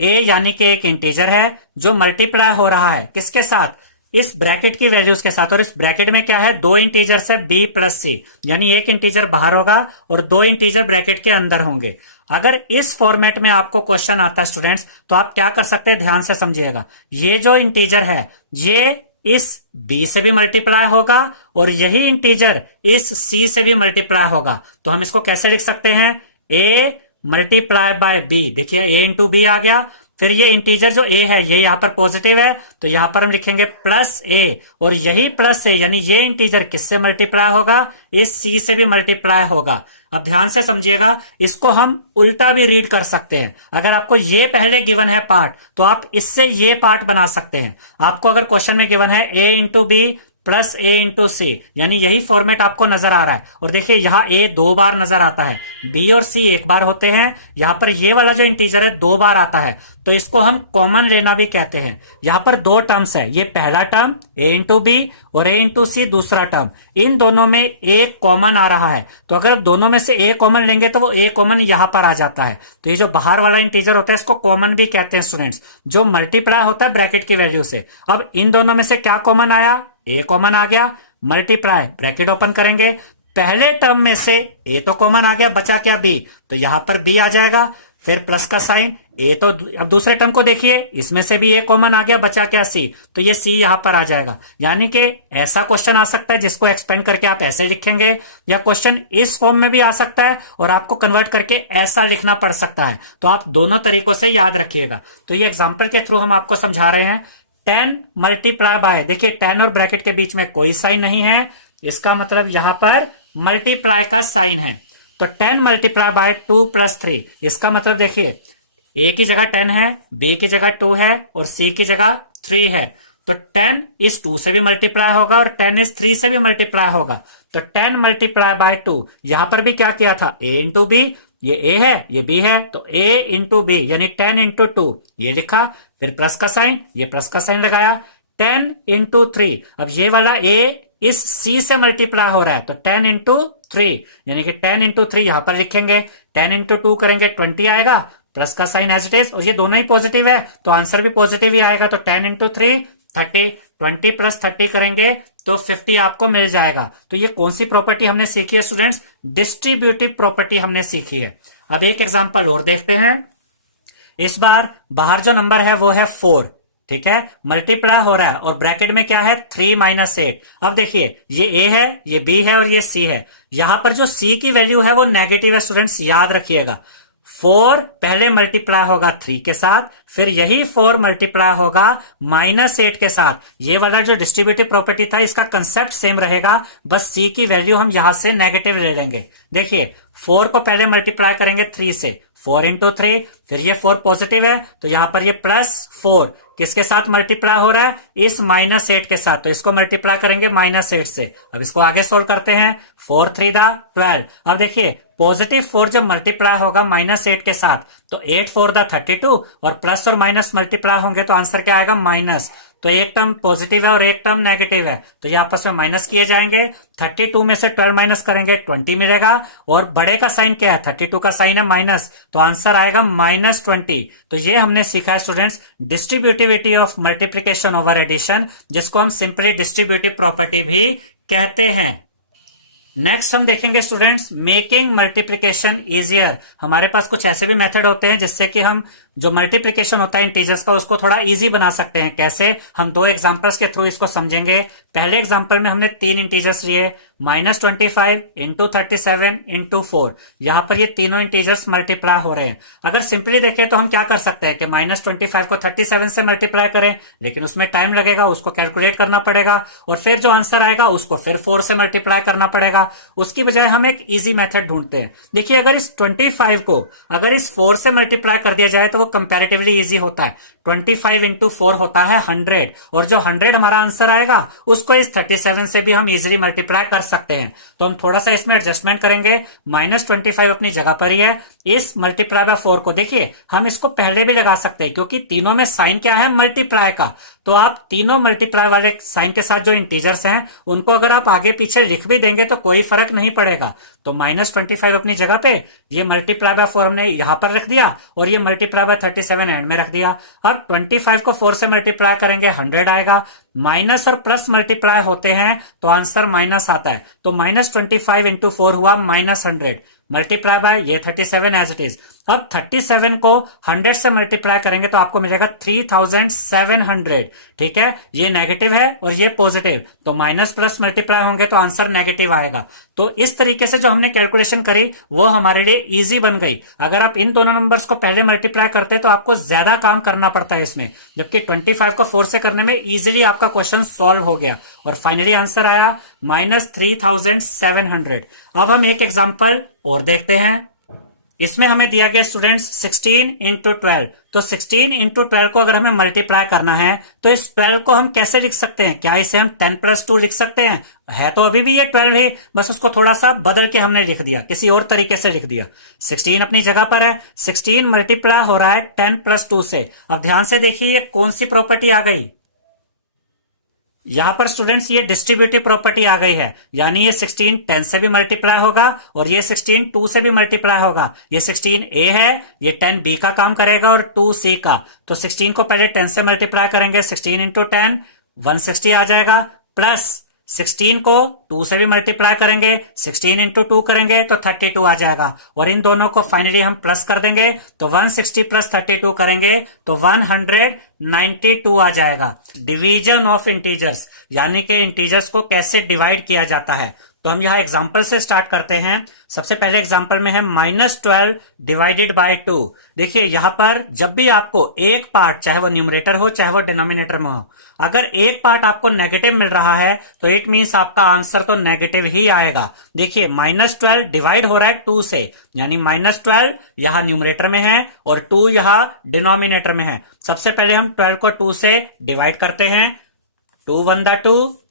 ए यानी कि एक इंटीजर है जो मल्टीप्लाई हो रहा है किसके साथ? इस ब्रैकेट की वैल्यूज के साथ। और इस ब्रैकेट में क्या है? दो इंटीजर्स है, बी प्लस सी, यानी एक इंटीजर बाहर होगा और दो इंटीजर ब्रैकेट के अंदर होंगे। अगर इस फॉर्मेट में आपको क्वेश्चन आता है स्टूडेंट्स तो आप क्या कर सकते हैं, ध्यान से समझिएगा। ये जो इंटीजर है ये इस b से भी मल्टीप्लाई होगा और यही इंटीजर इस c से भी मल्टीप्लाई होगा। तो हम इसको कैसे लिख सकते हैं? a multiply by b। देखिए a इंटू बी आ गया। फिर ये इंटीजर जो a है ये यहां पर पॉजिटिव है तो यहां पर हम लिखेंगे प्लस a, और यही प्लस a यानी ये इंटीजर किससे मल्टीप्लाई होगा? इस c से भी मल्टीप्लाई होगा। अब ध्यान से समझिएगा, इसको हम उल्टा भी रीड कर सकते हैं। अगर आपको ये पहले गिवन है पार्ट तो आप इससे ये पार्ट बना सकते हैं। आपको अगर क्वेश्चन में गिवन है a into b plus a into c, यानी यही फॉर्मेट आपको नजर आ रहा है। और देखिए यहाँ ए दो बार नजर आता है, बी और सी एक बार होते हैं, यहाँ पर ये वाला जो इंटीजर है दो बार आता है, तो इसको हम कॉमन लेना भी कहते हैं। यहाँ पर दो टर्म्स है, ये पहला टर्म ए इंटू बी और ए इंटू सी दूसरा टर्म, इन दोनों में ए कॉमन आ रहा है। तो अगर दोनों में से ए कॉमन लेंगे तो वो ए कॉमन यहाँ पर आ जाता है। तो ये जो बाहर वाला इंटीजर होता है इसको कॉमन भी कहते हैं स्टूडेंट्स, जो मल्टीप्लाई होता है ब्रैकेट की वैल्यू से। अब इन दोनों में से क्या कॉमन आया? ए कॉमन आ गया, मल्टीप्लाई ब्रैकेट ओपन करेंगे, पहले टर्म में से ए तो कॉमन आ गया, बचा क्या? बी, तो यहां पर बी आ जाएगा, फिर प्लस का साइन ए। तो अब दूसरे टर्म को देखिए, इसमें से भी ए कॉमन आ गया, बचा क्या? सी, तो ये सी यहां पर आ जाएगा। यानी कि ऐसा क्वेश्चन आ सकता है जिसको एक्सपेंड करके आप ऐसे लिखेंगे, या क्वेश्चन इस फॉर्म में भी आ सकता है और आपको कन्वर्ट करके ऐसा लिखना पड़ सकता है। तो आप दोनों तरीकों से याद रखिएगा। तो ये एग्जाम्पल के थ्रू हम आपको समझा रहे हैं। 10 मल्टीप्लाई बाय, देखिए 10 और ब्रैकेट के बीच में कोई साइन नहीं है, इसका मतलब यहां पर मल्टीप्लाई का साइन है। तो 10 मल्टीप्लाई बाय 2 प्लस 3, इसका मतलब देखिए ए की जगह 10 है, बी की जगह 2 है और सी की जगह 3 है। तो 10 इस 2 से भी मल्टीप्लाई होगा और 10 इस 3 से भी मल्टीप्लाई होगा। तो 10 मल्टीप्लाई बाय 2, यहां पर भी क्या किया था? ए इंटू बी, ये ए है ये बी है, तो ए इंटू बी यानी 10 इंटू 2 ये लिखा, फिर प्लस का साइन, ये प्लस का साइन लगाया, 10 इंटू 3। अब ये वाला ए इस सी से मल्टीप्लाई हो रहा है तो 10 इंटू 3 यानी कि 10 इंटू 3 यहां पर लिखेंगे, 10 इंटू 2 करेंगे 20 आएगा, प्लस का साइन एज इट इज, और ये दोनों ही पॉजिटिव है तो आंसर भी पॉजिटिव ही आएगा। तो 10 इंटू 3 30, 20 प्लस 30 करेंगे तो 50 आपको मिल जाएगा। तो ये कौन सी प्रॉपर्टी हमने सीखी है स्टूडेंट्स? डिस्ट्रीब्यूटिव प्रॉपर्टी हमने सीखी है। अब एक एग्जांपल और देखते हैं। इस बार बाहर जो नंबर है वो है 4, ठीक है, मल्टीप्लाई हो रहा है और ब्रैकेट में क्या है? 3 माइनस 8। अब देखिए ये ए है, ये बी है और ये सी है। यहां पर जो सी की वैल्यू है वो नेगेटिव है स्टूडेंट्स, याद रखिएगा। 4 पहले मल्टीप्लाई होगा 3 के साथ, फिर यही 4 मल्टीप्लाई होगा -8 के साथ। ये वाला जो डिस्ट्रीब्यूटिव प्रॉपर्टी था इसका कंसेप्ट सेम रहेगा, बस c की वैल्यू हम यहां से नेगेटिव ले लेंगे। देखिए 4 को पहले मल्टीप्लाई करेंगे 3 से, 4 इंटू 3, फिर ये 4 पॉजिटिव है तो यहां पर ये +4 किसके साथ मल्टीप्लाई हो रहा है? इस -8 के साथ, तो इसको मल्टीप्लाई करेंगे -8 से। अब इसको आगे सोल्व करते हैं, 4 3 12। अब देखिए पॉजिटिव 4 जब मल्टीप्लाई होगा -8 के साथ तो 8 4 32, और प्लस और माइनस मल्टीप्लाई होंगे तो आंसर क्या आएगा? माइनस। तो एक टर्म पॉजिटिव है और एक टर्म नेगेटिव है, तो ये आपस में माइनस किए जाएंगे। 32 में से 12 माइनस करेंगे 20 मिलेगा, और बड़े का साइन क्या है, 32 का साइन है माइनस, तो आंसर आएगा -20। तो ये हमने सीखा है students distributivity of multiplication over addition, जिसको हम सिंपली डिस्ट्रीब्यूटिव प्रॉपर्टी भी कहते हैं। नेक्स्ट हम देखेंगे स्टूडेंट्स मेकिंग मल्टीप्लीकेशन इजियर। हमारे पास कुछ ऐसे भी मेथड होते हैं जिससे कि हम जो मल्टीप्लीकेशन होता है इंटीजर्स का उसको थोड़ा इजी बना सकते हैं। कैसे, हम दो एग्जांपल्स के थ्रू इसको समझेंगे। पहले एग्जांपल में हमने तीन इंटीजर्स लिए, -25 इंटू 37 इंटू 4। यहां पर ये तीनों इंटीजर्स मल्टीप्लाई हो रहे हैं। अगर सिंपली देखें तो हम क्या कर सकते हैं कि -25 को 37 से मल्टीप्लाई करें, लेकिन उसमें टाइम लगेगा, उसको कैलकुलेट करना पड़ेगा, और फिर जो आंसर आएगा उसको फिर 4 से मल्टीप्लाई करना पड़ेगा। उसकी बजाय हम एक इजी मेथड ढूंढते हैं। देखिए, अगर इस 25 को अगर इस 4 से मल्टीप्लाई कर दिया जाए तो वो कंपैरेटिवली इजी होता है। 25 इंटू 4 होता है 100, और जो 100 हमारा आंसर आएगा उसको इस 37 से भी हम इजीली मल्टीप्लाई कर सकते हैं। तो हम थोड़ा सा इसमें एडजस्टमेंट करेंगे। -25 अपनी जगह पर ही है, इस मल्टीप्लाई बाय 4 को देखिए हम इसको पहले भी लगा सकते हैं, क्योंकि तीनों में साइन क्या है, मल्टीप्लाई का। तो आप तीनों मल्टीप्लाई वाले साइन के साथ जो इंटीजर्स हैं उनको अगर आप आगे पीछे लिख भी देंगे तो कोई फर्क नहीं पड़ेगा। तो -25 अपनी जगह पे, ये मल्टीप्लाई बाय 4 हमने यहां पर रख दिया, और ये मल्टीप्लाई बाय 37 एंड में रख दिया। अब 25 को 4 से मल्टीप्लाई करेंगे 100 आएगा। माइनस और प्लस मल्टीप्लाई होते हैं तो आंसर माइनस आता है। तो -25 इंटू 4 हुआ -100, मल्टीप्लाई बाय ये 37 एज इट इज। अब 37 को 100 से मल्टीप्लाई करेंगे तो आपको मिलेगा 3700। ठीक है, ये नेगेटिव है और ये पॉजिटिव, तो माइनस प्लस मल्टीप्लाई होंगे तो आंसर नेगेटिव आएगा। तो इस तरीके से जो हमने कैलकुलेशन करी वो हमारे लिए इजी बन गई। अगर आप इन दोनों नंबर्स को पहले मल्टीप्लाई करते तो आपको ज्यादा काम करना पड़ता है इसमें, जबकि 25 को 4 से करने में इजीली आपका क्वेश्चन सॉल्व हो गया, और फाइनली आंसर आया -3700। अब हम एक एग्जांपल और देखते हैं। इसमें हमें दिया गया स्टूडेंट्स 16 इंटू 12। तो 16 इंटू 12 को अगर हमें मल्टीप्लाई करना है तो इस 12 को हम कैसे लिख सकते हैं? क्या इसे हम 10+2 लिख सकते हैं? है तो अभी भी ये 12 ही, बस उसको थोड़ा सा बदल के हमने लिख दिया, किसी और तरीके से लिख दिया। 16 अपनी जगह पर है, 16 मल्टीप्लाई हो रहा है 10+2 से। अब ध्यान से देखिए ये कौन सी प्रॉपर्टी आ गई, यहां पर स्टूडेंट्स ये डिस्ट्रीब्यूटिव प्रॉपर्टी आ गई है, यानी ये 16 10 से भी मल्टीप्लाई होगा और ये 16 2 से भी मल्टीप्लाई होगा। ये 16 ए है, ये 10 बी का काम करेगा और 2 सी का। तो 16 को पहले 10 से मल्टीप्लाई करेंगे, 16 इंटू 10 160 आ जाएगा, प्लस 16 को 2 से भी मल्टीप्लाई करेंगे, 16 इंटू 2 करेंगे तो 32 आ जाएगा, और इन दोनों को फाइनली हम प्लस कर देंगे तो 160 प्लस 32 करेंगे तो 192 आ जाएगा। डिवीजन ऑफ इंटीजर्स, यानी कि इंटीजर्स को कैसे डिवाइड किया जाता है, तो हम यहां एग्जांपल से स्टार्ट करते हैं। सबसे पहले एग्जांपल में है -12 डिवाइडेड बाय 2। देखिए यहां पर जब भी आपको एक पार्ट, चाहे वो न्यूमरेटर हो चाहे वो डिनोमिनेटर में हो, अगर एक पार्ट आपको नेगेटिव मिल रहा है तो इट मींस आपका आंसर तो नेगेटिव ही आएगा। देखिए -12 डिवाइड हो रहा है 2 से, यानी -12 यहां न्यूमरेटर में है और 2 यहां डिनोमिनेटर में है। सबसे पहले हम 12 को 2 से डिवाइड करते हैं, 2 1 दा 2,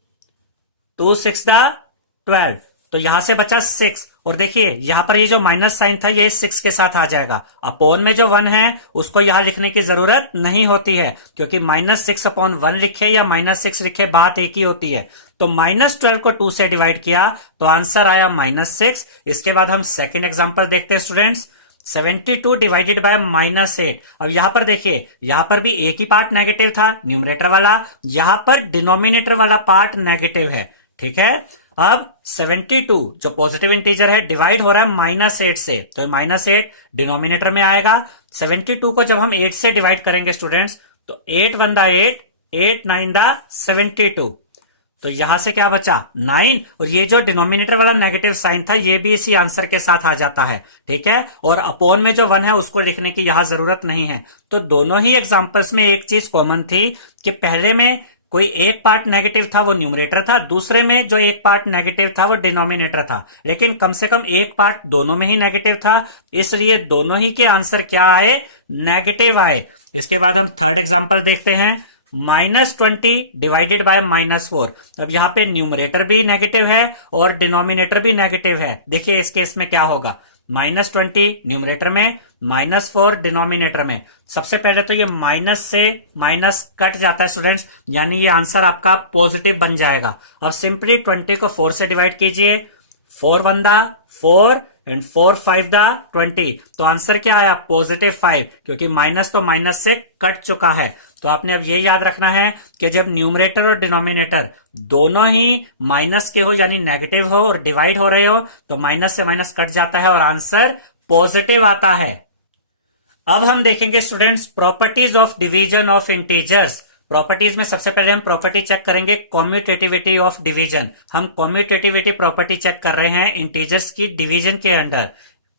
2 6 दा 12, तो यहां से बचा 6। और देखिए यहां पर ये जो माइनस साइन था ये 6 के साथ आ जाएगा। अपोन में जो 1 है उसको यहां लिखने की जरूरत नहीं होती है, क्योंकि -6/1 लिखे या -6 लिखे बात एक ही होती है। तो -12 को 2 से डिवाइड किया तो आंसर आया -6। इसके बाद हम सेकेंड एग्जाम्पल देखते हैं स्टूडेंट्स, 72 डिवाइडेड बाय -8। अब यहां पर देखिए, यहां पर भी एक ही पार्ट नेगेटिव था, न्यूमरेटर वाला, यहां पर डिनोमिनेटर वाला पार्ट नेगेटिव है। ठीक है, अब 72 जो पॉजिटिव इंटीजर है डिवाइड हो रहा है -8 से, तो -8 डिनोमिनेटर में आएगा। 72 को जब हम 8 से डिवाइड करेंगे स्टूडेंट्स तो 8 1 दा 8, 8 9 दा 72, तो यहां से क्या बचा 9, और ये जो डिनोमिनेटर वाला नेगेटिव साइन था ये भी इसी आंसर के साथ आ जाता है। ठीक है, और अपोन में जो 1 है उसको लिखने की यहां जरूरत नहीं है। तो दोनों ही एग्जांपल्स में एक चीज कॉमन थी कि पहले में कोई एक पार्ट नेगेटिव था वो न्यूमरेटर था, दूसरे में जो एक पार्ट नेगेटिव था वो डिनोमिनेटर था, लेकिन कम से कम एक पार्ट दोनों में ही नेगेटिव था, इसलिए दोनों ही के आंसर क्या आए, नेगेटिव आए। इसके बाद हम थर्ड एग्जांपल देखते हैं, -20 डिवाइडेड बाय -4। अब यहाँ पे न्यूमरेटर भी नेगेटिव है और डिनोमिनेटर भी नेगेटिव है। देखिए इस केस में क्या होगा, -20 न्यूमरेटर में, -4 डिनोमिनेटर में। सबसे पहले तो ये माइनस से माइनस कट जाता है स्टूडेंट्स, यानी ये आंसर आपका पॉजिटिव बन जाएगा। अब सिंपली 20 को 4 से डिवाइड कीजिए, 4 1 दा 4 एंड 4 5 दा 20, तो आंसर क्या आया? +5, क्योंकि माइनस तो माइनस से कट चुका है। तो आपने अब ये याद रखना है कि जब न्यूमरेटर और डिनोमिनेटर दोनों ही माइनस के हो यानी नेगेटिव हो और डिवाइड हो रहे हो तो माइनस से माइनस कट जाता है और आंसर पॉजिटिव आता है। अब हम देखेंगे students properties of division of integers. Properties में सबसे पहले हम प्रॉपर्टी चेक करेंगे कॉम्यूटेटिविटी ऑफ डिवीजन। हम कॉम्यूटेटिविटी प्रॉपर्टी चेक कर रहे हैं इंटीजर्स की डिवीजन के अंडर।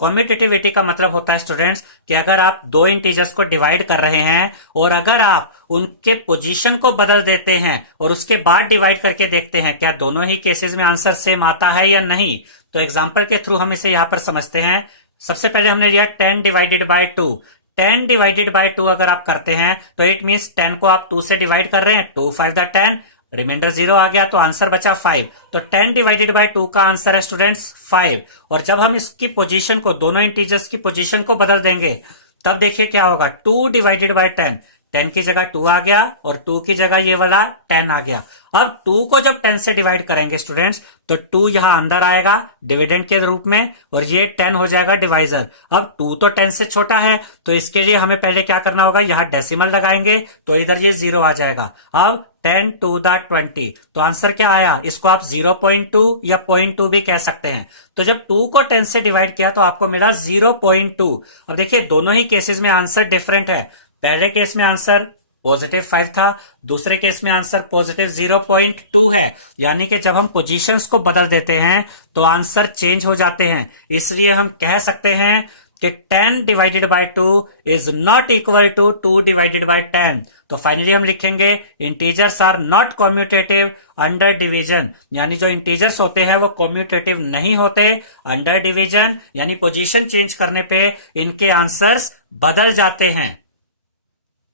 कॉम्यूटेटिविटी का मतलब होता है स्टूडेंट्स कि अगर आप दो इंटीजर्स को डिवाइड कर रहे हैं और अगर आप उनके पोजीशन को बदल देते हैं और उसके बाद डिवाइड करके देखते हैं क्या दोनों ही केसेस में आंसर सेम आता है या नहीं, तो एग्जांपल के थ्रू हम इसे यहां पर समझते हैं। सबसे पहले हमने लिया 10 डिवाइडेड बाय 2। 10 डिवाइडेड बाय 2 अगर आप करते हैं तो इट मींस 10 को आप 2 से डिवाइड कर रहे हैं, 2 5 दा 10, रिमाइंडर 0 आ गया तो आंसर बचा 5। तो 10 डिवाइडेड बाय 2 का आंसर है स्टूडेंट्स 5। और जब हम इसकी पोजीशन को, दोनों इंटीजर्स की पोजीशन को बदल देंगे तब देखिए क्या होगा। 2 डिवाइडेड बाय 10, 10 की जगह 2 आ गया और 2 की जगह ये वाला 10 आ गया। अब 2 को जब 10 से डिवाइड करेंगे स्टूडेंट्स तो 2 यहां अंदर आएगा डिविडेंड के रूप में और ये 10 हो जाएगा डिवाइजर। अब 2 तो 10 से छोटा है तो इसके लिए हमें पहले क्या करना होगा, यहां डेसिमल लगाएंगे तो इधर ये 0 आ जाएगा। अब 10 टू द 20, तो आंसर क्या आया? इसको आप 0.2 या 0.2 भी कह सकते हैं। तो जब 2 को 10 से डिवाइड किया तो आपको मिला 0.2। अब देखिए दोनों ही केसेस में आंसर डिफरेंट है। पहले केस में आंसर +5 था, दूसरे केस में आंसर +0.2 है। यानी कि जब हम पोजीशंस को बदल देते हैं तो आंसर चेंज हो जाते हैं। इसलिए हम कह सकते हैं कि 10 divided by 2 is not equal to 2 divided by 10। तो फाइनली हम लिखेंगे integers are not commutative under division, यानी जो इंटीजर्स होते हैं वो कॉम्यूटेटिव नहीं होते अंडर डिवीजन, यानी पोजीशन चेंज करने पे इनके आंसर्स बदल जाते हैं।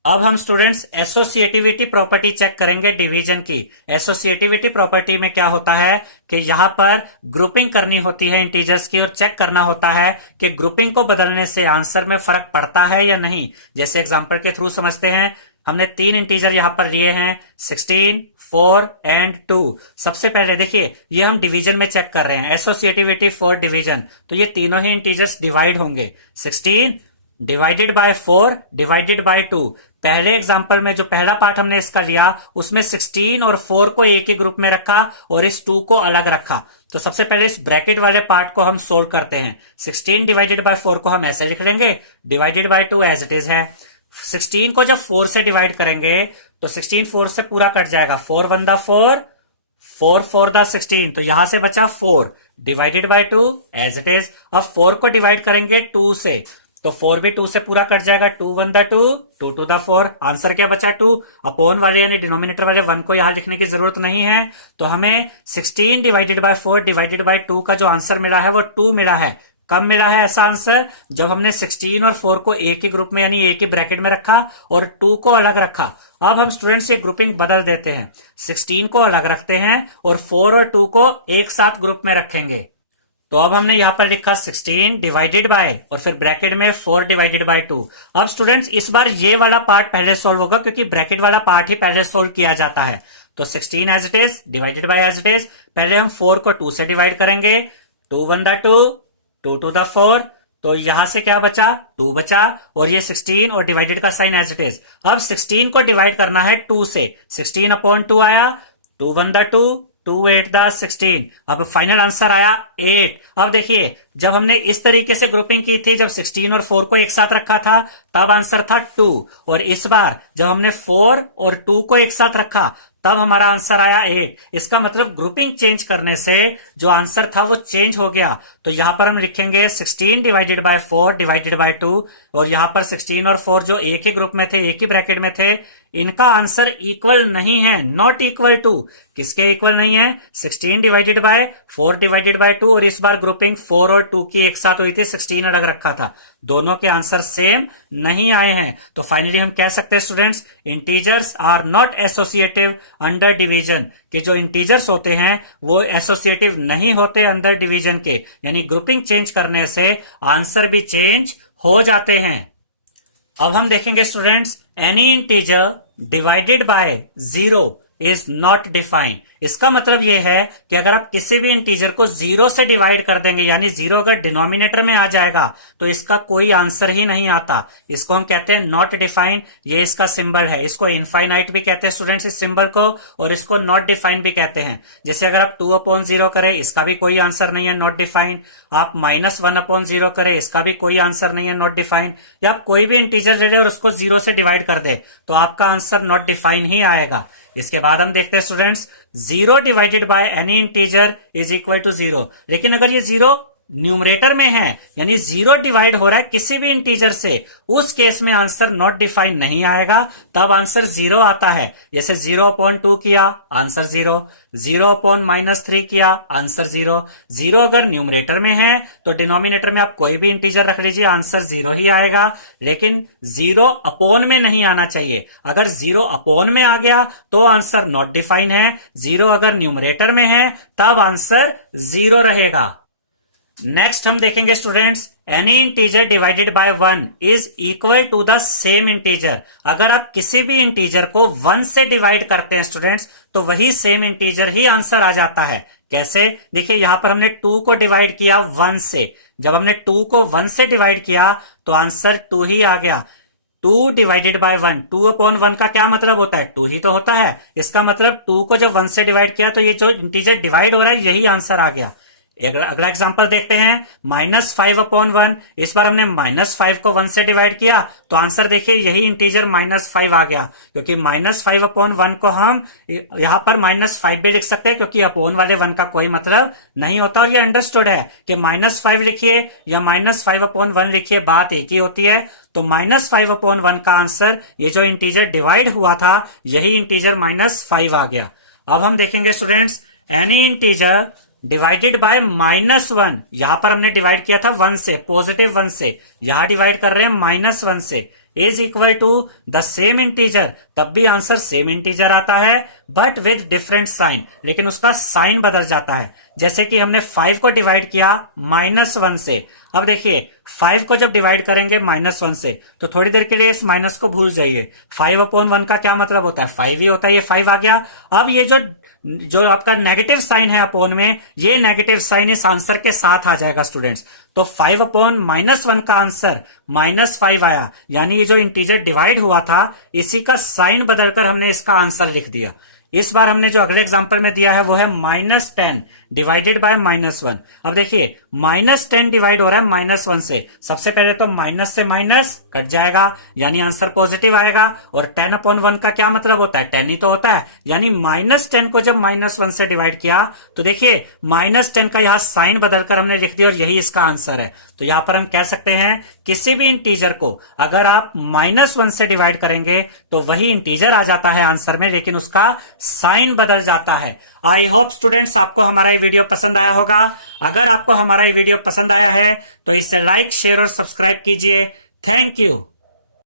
अब हम स्टूडेंट्स एसोसिएटिविटी प्रॉपर्टी चेक करेंगे डिवीजन की। एसोसिएटिविटी प्रॉपर्टी में क्या होता है कि यहां पर ग्रुपिंग करनी होती है इंटीजर्स की और चेक करना होता है कि ग्रुपिंग को बदलने से आंसर में फर्क पड़ता है या नहीं। जैसे एग्जांपल के थ्रू समझते हैं। हमने 3 इंटीजर यहां पर लिए हैं, 16, 4 एंड 2। सबसे पहले देखिए ये हम डिवीजन में चेक कर रहे हैं, एसोसिएटिविटी फॉर डिवीजन। तो ये तीनों ही इंटीजर्स डिवाइड होंगे। 16 डिवाइडेड बाय 4 डिवाइडेड बाय 2। पहले एग्जांपल में जो पहला पार्ट हमने इसका लिया उसमें 16 और 4 को एक ही ग्रुप में रखा और इस 2 को अलग रखा। तो सबसे पहले इस ब्रैकेट वाले पार्ट को हम सोल्व करते हैं। 16 डिवाइडेड बाय 4 को हम ऐसे लिख लेंगे, divided by 2 as it is है। 16 को जब 4 से डिवाइड करेंगे तो 16 4 से पूरा कट जाएगा, 4 1 दा 4, 4 4 दा 16, तो यहां से बचा 4 divided by 2 as it is. अब 4 को डिवाइड करेंगे 2 से तो 4 भी 2 से पूरा कट जाएगा, 2 1 दा 2, 2 2 दा 4। आंसर क्या बचा 2। अपॉन वाले यानी डिनोमिनेटर वाले 1 को यहां लिखने की जरूरत नहीं है। तो हमें 16 डिवाइडेड बाय 4 डिवाइडेड बाय 2 का जो आंसर मिला है वो 2 मिला है। कब मिला है ऐसा आंसर? जब हमने 16 और 4 को एक ही ग्रुप में यानी एक ही ब्रैकेट में रखा और 2 को अलग रखा। अब हम स्टूडेंट्स ये ग्रुपिंग बदल देते हैं, 16 को अलग रखते हैं और 4 और 2 को एक साथ ग्रुप में रखेंगे। तो अब हमने यहां पर लिखा 16 डिवाइडेड बाय और फिर ब्रैकेट में 4 डिवाइडेड बाय 2। अब स्टूडेंट्स इस बार ये वाला पार्ट पहले सोल्व होगा क्योंकि ब्रैकेट वाला पार्ट ही पहले सोल्व किया जाता है। तो 16 as it is divided by as it is. पहले हम 4 को 2 से डिवाइड करेंगे, 2 1 दा 2, 2 2 दा 4, तो यहां से क्या बचा? 2 बचा और ये 16 और डिवाइडेड का साइन एज इट इज। अब 16 को डिवाइड करना है 2 से, 16 अपॉन 2 आया, 2 1 दा 2, 2 8 दा 16। अब फाइनल आंसर आया 8। अब देखिए जब हमने इस तरीके से ग्रुपिंग की थी, जब 16 और 4 को एक साथ रखा था तब आंसर था 2, और इस बार जब हमने 4 और 2 को एक साथ रखा तब हमारा आंसर आया 8। इसका मतलब ग्रुपिंग चेंज करने से जो आंसर था वो चेंज हो गया। तो यहां पर हम लिखेंगे 16 डिवाइडेड बाय 4 डिवाइडेड बाय 2, और यहां पर 16 और 4 जो एक ही ग्रुप में थे, एक ही ब्रैकेट में थे, इनका आंसर इक्वल नहीं है, नॉट इक्वल टू। किसके इक्वल नहीं है? 16 डिवाइडेड बाय 4 डिवाइडेड बाय 2, और इस बार ग्रुपिंग 4 और और 2 की एक साथ हुई थी, 16 अलग रखा था, दोनों के आंसर सेम नहीं आए हैं। तो फाइनली हम कह सकते हैं students, integers are not associative under division, कि जो इंटीजर्स होते हैं वो एसोसिएटिव नहीं होते अंदर डिवीजन के, यानी ग्रुपिंग चेंज करने से आंसर भी चेंज हो जाते हैं। अब हम देखेंगे students, any integer divided bye 0 is not defined. इसका मतलब यह है कि अगर आप किसी भी इंटीजर को 0 से डिवाइड कर देंगे, यानी 0 अगर डिनोमिनेटर में आ जाएगा, तो इसका कोई आंसर ही नहीं आता। इसको हम कहते हैं नॉट डिफाइंड। ये इसका सिंबल है, इसको इनफाइनाइट भी कहते हैं स्टूडेंट्स इस सिंबल को, और इसको नॉट डिफाइंड भी कहते हैं। जैसे अगर आप 2/0 करें, इसका भी कोई आंसर नहीं है, नॉट डिफाइंड। आप -1/0 करें, इसका भी कोई आंसर नहीं है, नॉट डिफाइंड। या आप कोई भी इंटीजर ले लें और उसको 0 से डिवाइड कर दे, तो आपका आंसर नॉट डिफाइंड ही आएगा। इसके बाद हम देखते हैं students, 0 divided by any integer is equal to 0। लेकिन अगर ये 0 न्यूमरेटर में है, यानी 0 डिवाइड हो रहा है किसी भी इंटीजर से, उस केस में आंसर नॉट डिफाइंड नहीं आएगा, तब आंसर 0 आता है। जैसे 0/2 किया, आंसर 0, 0/-3 किया, आंसर 0। 0 अगर न्यूमरेटर में है तो डिनोमिनेटर में आप कोई भी इंटीजर रख लीजिए, आंसर 0 ही आएगा। लेकिन 0/में नहीं आना चाहिए। अगर 0/में आ गया तो आंसर नॉट डिफाइंड है। 0 अगर न्यूमरेटर में है तब आंसर 0 रहेगा। नेक्स्ट हम देखेंगे students, any integer divided by 1 is equal to the same integer. अगर आप किसी भी इंटीजर को 1 से डिवाइड करते हैं स्टूडेंट्स, तो वही सेम इंटीजर ही आंसर आ जाता है। कैसे? देखिए यहां पर हमने 2 को डिवाइड किया 1 से। जब हमने 2 को 1 से डिवाइड किया तो आंसर 2 ही आ गया। 2 डिवाइडेड बाय 1, 2/1 का क्या मतलब होता है? 2 ही तो होता है। इसका मतलब 2 को जब 1 से डिवाइड किया तो ये जो इंटीजर डिवाइड हो रहा है यही आंसर आ गया। अगला एग्जांपल देखते हैं, -5/1। इस बार हमने -5 को 1 से डिवाइड किया तो आंसर देखिए यही इंटीजर -5 आ गया, क्योंकि -5/1 को हम यहां पर -5 भी लिख सकते हैं, क्योंकि अपोन वाले 1 का कोई मतलब नहीं होता। और ये अंडरस्टूड है कि -5 लिखिए या -5/1 लिखिए, बात एक ही होती है। तो -5/1 का आंसर, ये जो इंटीजर डिवाइड हुआ था यही इंटीजर -5 आ गया। अब हम देखेंगे students, any integer divided by -1, यहां पर हमने डिवाइड किया था 1 से, पॉजिटिव 1 से, यहां डिवाइड कर रहे हैं -1 से, is equal to the same integer, तब भी आंसर सेम इंटीजर आता है, बट विद डिफरेंट साइन। लेकिन उसका साइन बदल जाता है। जैसे कि हमने 5 को डिवाइड किया -1 से। अब देखिए 5 को जब डिवाइड करेंगे -1 से, तो थोड़ी देर के लिए इस माइनस को भूल जाइए। 5/1 का क्या मतलब होता है? 5 ही होता है। ये 5 आ गया। अब ये जो आपका नेगेटिव साइन है अपोन में, ये नेगेटिव साइन इस आंसर के साथ आ जाएगा स्टूडेंट्स। तो 5/-1 का आंसर -5 आया, यानी ये जो इंटीजर डिवाइड हुआ था इसी का साइन बदलकर हमने इसका आंसर लिख दिया। इस बार हमने जो अगले एग्जांपल में दिया है वो है -10 डिवाइडेड बाय -1। अब देखिए -10 डिवाइड हो रहा है -1 से। सबसे पहले तो माइनस से माइनस कट जाएगा, यानी आंसर पॉजिटिव आएगा। और 10/1 का क्या मतलब होता है? 10 ही तो होता है। यानी -10 को जब -1 से डिवाइड किया तो देखिए -10 का यहाँ साइन बदलकर हमने लिख दिया और यही इसका आंसर है। तो यहां पर हम कह सकते हैं किसी भी इंटीजर को अगर आप -1 से डिवाइड करेंगे तो वही इंटीजर आ जाता है आंसर में, लेकिन उसका साइन बदल जाता है। आई होप स्टूडेंट्स आपको हमारा ये वीडियो पसंद आया होगा। अगर आपको हमारा ये वीडियो पसंद आया है तो इसे लाइक, शेयर और सब्सक्राइब कीजिए। Thank you.